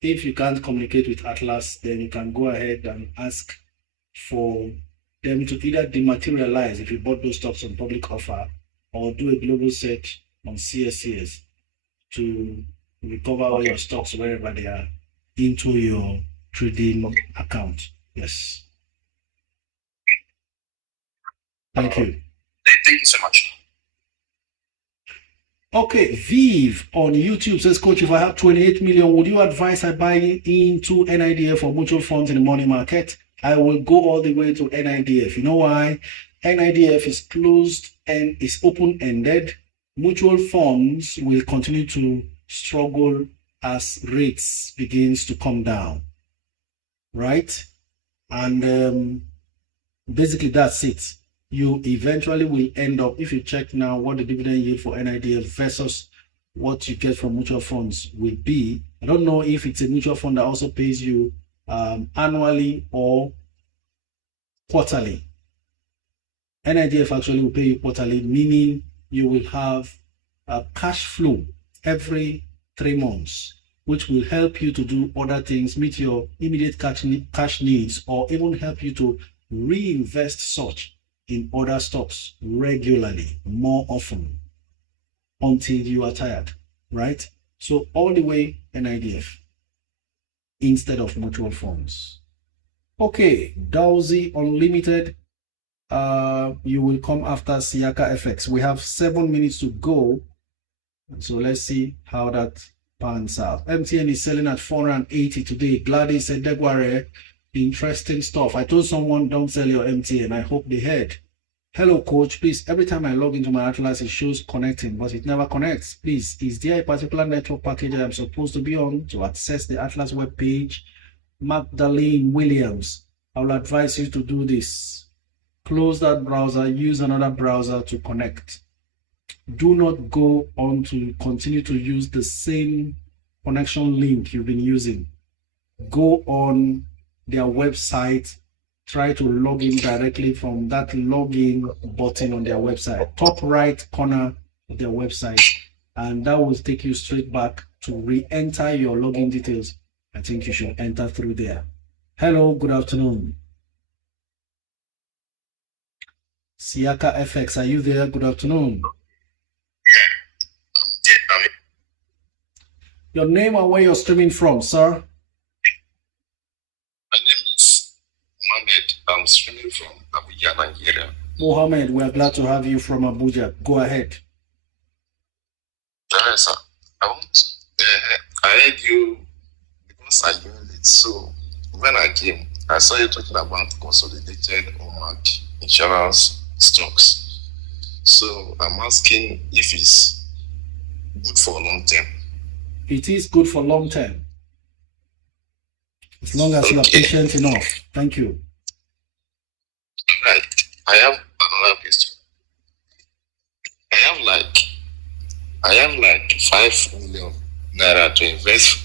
If you can't communicate with Atlas, then you can go ahead and ask for them to either dematerialize if you bought those stocks on public offer, or do a global search on CSCS to recover all your stocks wherever they are into your trading account. Yes. Thank you. Thank you so much. Okay, Viv on YouTube says, Coach, if I have 28 million, would you advise I buy into NIDF or mutual funds in the money market? I will go all the way to NIDF. You know why? NIDF is closed and is open-ended. Mutual funds will continue to struggle as rates begins to come down, right? And basically that's it. You eventually will end up, if you check now what the dividend yield for NIDF versus what you get from mutual funds will be. I don't know if it's a mutual fund that also pays you annually or quarterly. NIDF actually will pay you quarterly, meaning you will have a cash flow every 3 months, which will help you to do other things, meet your immediate cash needs, or even help you to reinvest such in other stocks regularly, more often, until you are tired, right? So all the way NIDF instead of mutual funds. Okay, Dowsy Unlimited, you will come after Siaka FX. We have 7 minutes to go, so let's see how that pans out. MTN is selling at 480 today. Gladys said, Degware, interesting stuff. I told someone don't sell your MTN. I hope they heard. Hello, coach. Please, every time I log into my Atlas, it shows connecting, but it never connects. Please, is there a particular network package I'm supposed to be on to access the Atlas web page? Magdalene Williams, I will advise you to do this. Close that browser, use another browser to connect. Do not go on to continue to use the same connection link you've been using. Go on their website, try to log in directly from that login button on their website, top right corner of their website, and that will take you straight back to re-enter your login details. I think you should enter through there. Hello, good afternoon. Siaka FX, are you there? Good afternoon. Your name and where you're streaming from, sir? My name is Mohammed. I'm streaming from Abuja, Nigeria. Mohammed, we are glad to have you from Abuja. Go ahead. Yes, sir. I heard you because I joined it. So when I came, I saw you talking about consolidated or insurance stocks. So I'm asking if it's good for long term. It is good for long term, as long as you are patient enough. Thank you. Right. I have another question. I have like 5 million naira to invest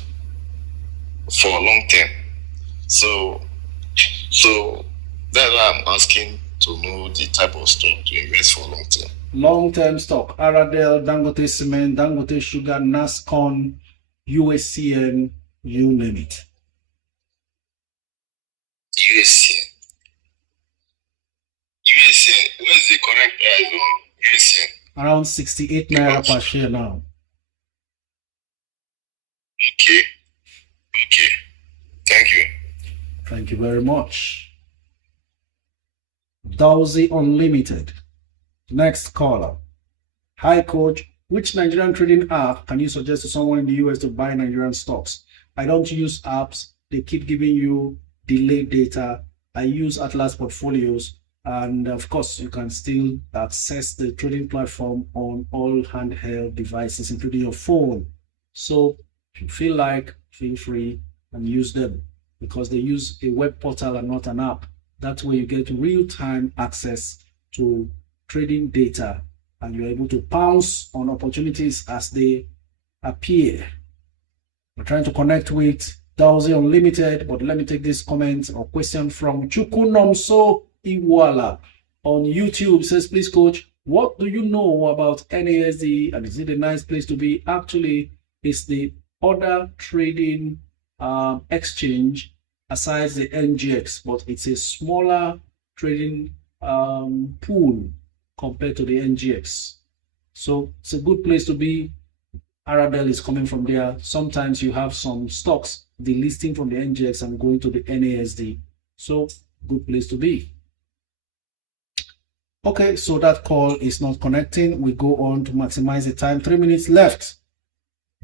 for long term. So that's why I'm asking to know the type of stock to invest for long term. Long-term stock: Aradel, Dangote Cement, Dangote Sugar, NASCON, USCN, you name it. USN. USN. What is the correct price on USN? Around 68 naira per share now. Okay. Okay. Thank you. Thank you very much. Dowsy Unlimited. Next caller. Hi, coach. Which Nigerian trading app can you suggest to someone in the US to buy Nigerian stocks? I don't use apps. They keep giving you delayed data. I use Atlas portfolios. And of course, you can still access the trading platform on all handheld devices, including your phone. So if you feel like, feel free and use them, because they use a web portal and not an app. That way you get real-time access to trading data and you're able to pounce on opportunities as they appear. We're trying to connect with Dowsy Unlimited, but let me take this comment or question from Chukunomso Iwala on YouTube. It says, please, coach, what do you know about NASD and is it a nice place to be? Actually, it's the other trading exchange aside the NGX, but it's a smaller trading pool compared to the NGX. So it's a good place to be. Arabelle is coming from there. Sometimes you have some stocks delisting from the NGX and going to the NASD. So good place to be. Okay, so that call is not connecting. We go on to maximize the time. 3 minutes left.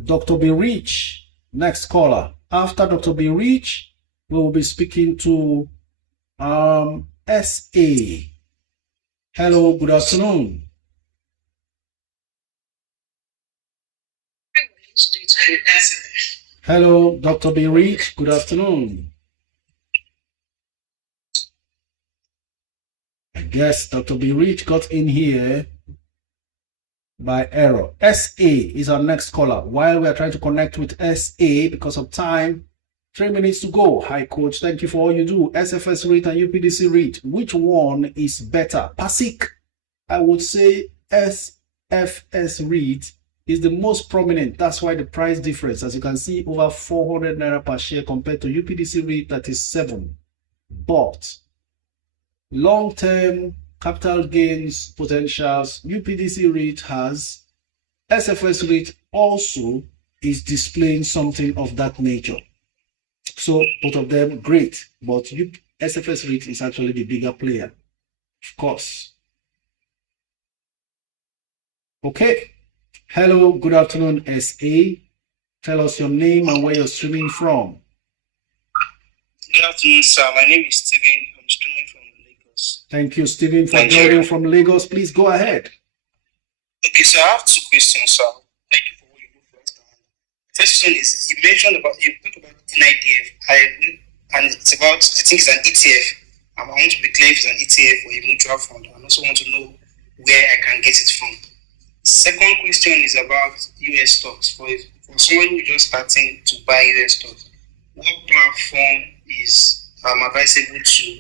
Dr. B. Rich, next caller. After Dr. B. Rich, we will be speaking to SA. Hello, good afternoon. Hello, Dr. B. Rich, good afternoon. I guess Dr. B. Rich got in here by error. SA is our next caller. While we are trying to connect with SA because of time, 3 minutes to go. Hi, coach. Thank you for all you do. SFS rate and UPDC rate. Which one is better? PASIC. I would say SFS rate is the most prominent. That's why the price difference, as you can see, over 400 naira per share compared to UPDC rate that is 7. But long-term capital gains potentials, UPDC rate has, SFS rate also is displaying something of that nature. So both of them great, but SFS rate is actually the bigger player, of course. Okay. Hello, good afternoon, SA. Tell us your name and where you're streaming from. Good afternoon, sir. My name is Stephen. I'm streaming from Lagos. Thank you, Stephen, for joining from Lagos. Please go ahead. Okay, so I have 2 questions, sir. Thank you for what you do first. First one is, you mentioned about, you talked about NIDF, and it's about, I think it's an ETF. I want to be clear if it's an ETF or a mutual fund. I also want to know where I can get it from. Second question is about US stocks. For someone who is just starting to buy US stocks, what platform is advisable to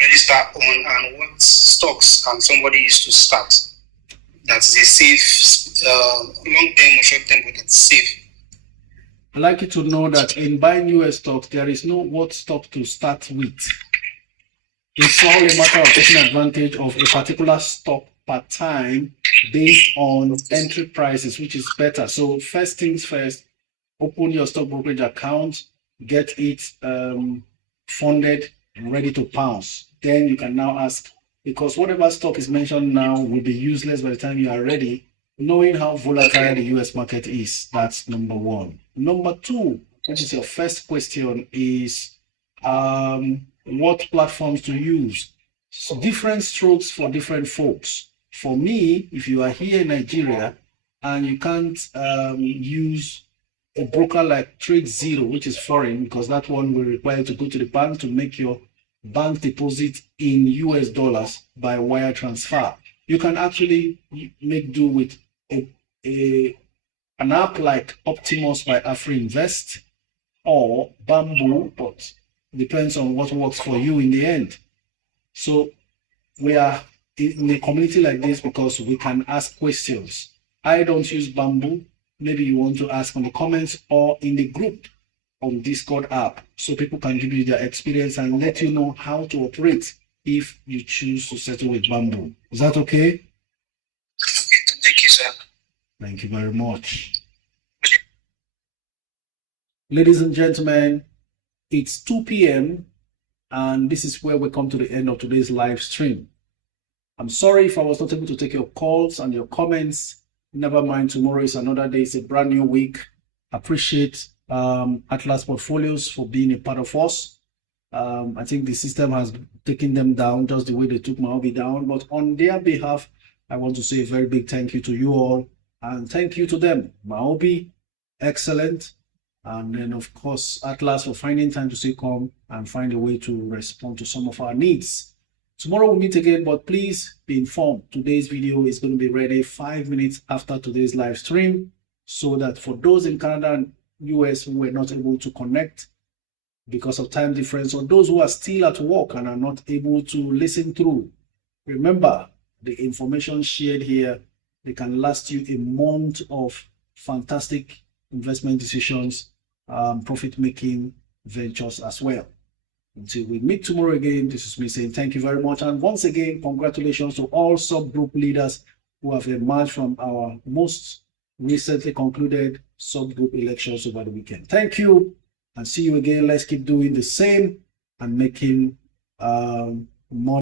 register on, and what stocks can somebody use to start? That is a safe, long-term or short-term, but that's safe. I'd like you to know that in buying US stocks, there is no what stock to start with. It's all a matter of taking advantage of a particular stock per time based on entry prices, which is better. So first things first, open your stock brokerage account, get it funded and ready to pounce. Then you can now ask, because whatever stock is mentioned now will be useless by the time you are ready, knowing how volatile the US market is. That's number one. Number two, which is your first question, is what platforms to use. So different strokes for different folks. For me, if you are here in Nigeria and you can't use a broker like Trade Zero, which is foreign, because that one will require you to go to the bank to make your bank deposit in US dollars by wire transfer. You can actually make do with an app like Optimus by AfriInvest or Bamboo, but depends on what works for you in the end. So we are in a community like this because we can ask questions. I don't use Bamboo. Maybe you want to ask in the comments or in the group. on Discord app so people can give you their experience and let you know how to operate if you choose to settle with Bamboo. Is that okay? Okay, thank you, sir. Thank you very much. Ladies and gentlemen, it's 2 p.m. and this is where we come to the end of today's live stream. I'm sorry if I was not able to take your calls and your comments. Never mind, tomorrow is another day. It's a brand new week. Appreciate Atlas Portfolios for being a part of us. I think the system has taken them down just the way they took Maobi down. But on their behalf, I want to say a very big thank you to you all. And thank you to them. Maobi, excellent. And then, of course, Atlas for finding time to say come and find a way to respond to some of our needs. Tomorrow we'll meet again, but please be informed. Today's video is going to be ready 5 minutes after today's live stream, so that for those in Canada and US who were not able to connect because of time difference, or those who are still at work and are not able to listen through, remember the information shared here, they can last you a month of fantastic investment decisions, profit-making ventures as well. Until we meet tomorrow again, this is me saying thank you very much. And once again, congratulations to all subgroup leaders who have emerged from our most recently concluded subgroup elections over the weekend. Thank you and see you again. Let's keep doing the same and making more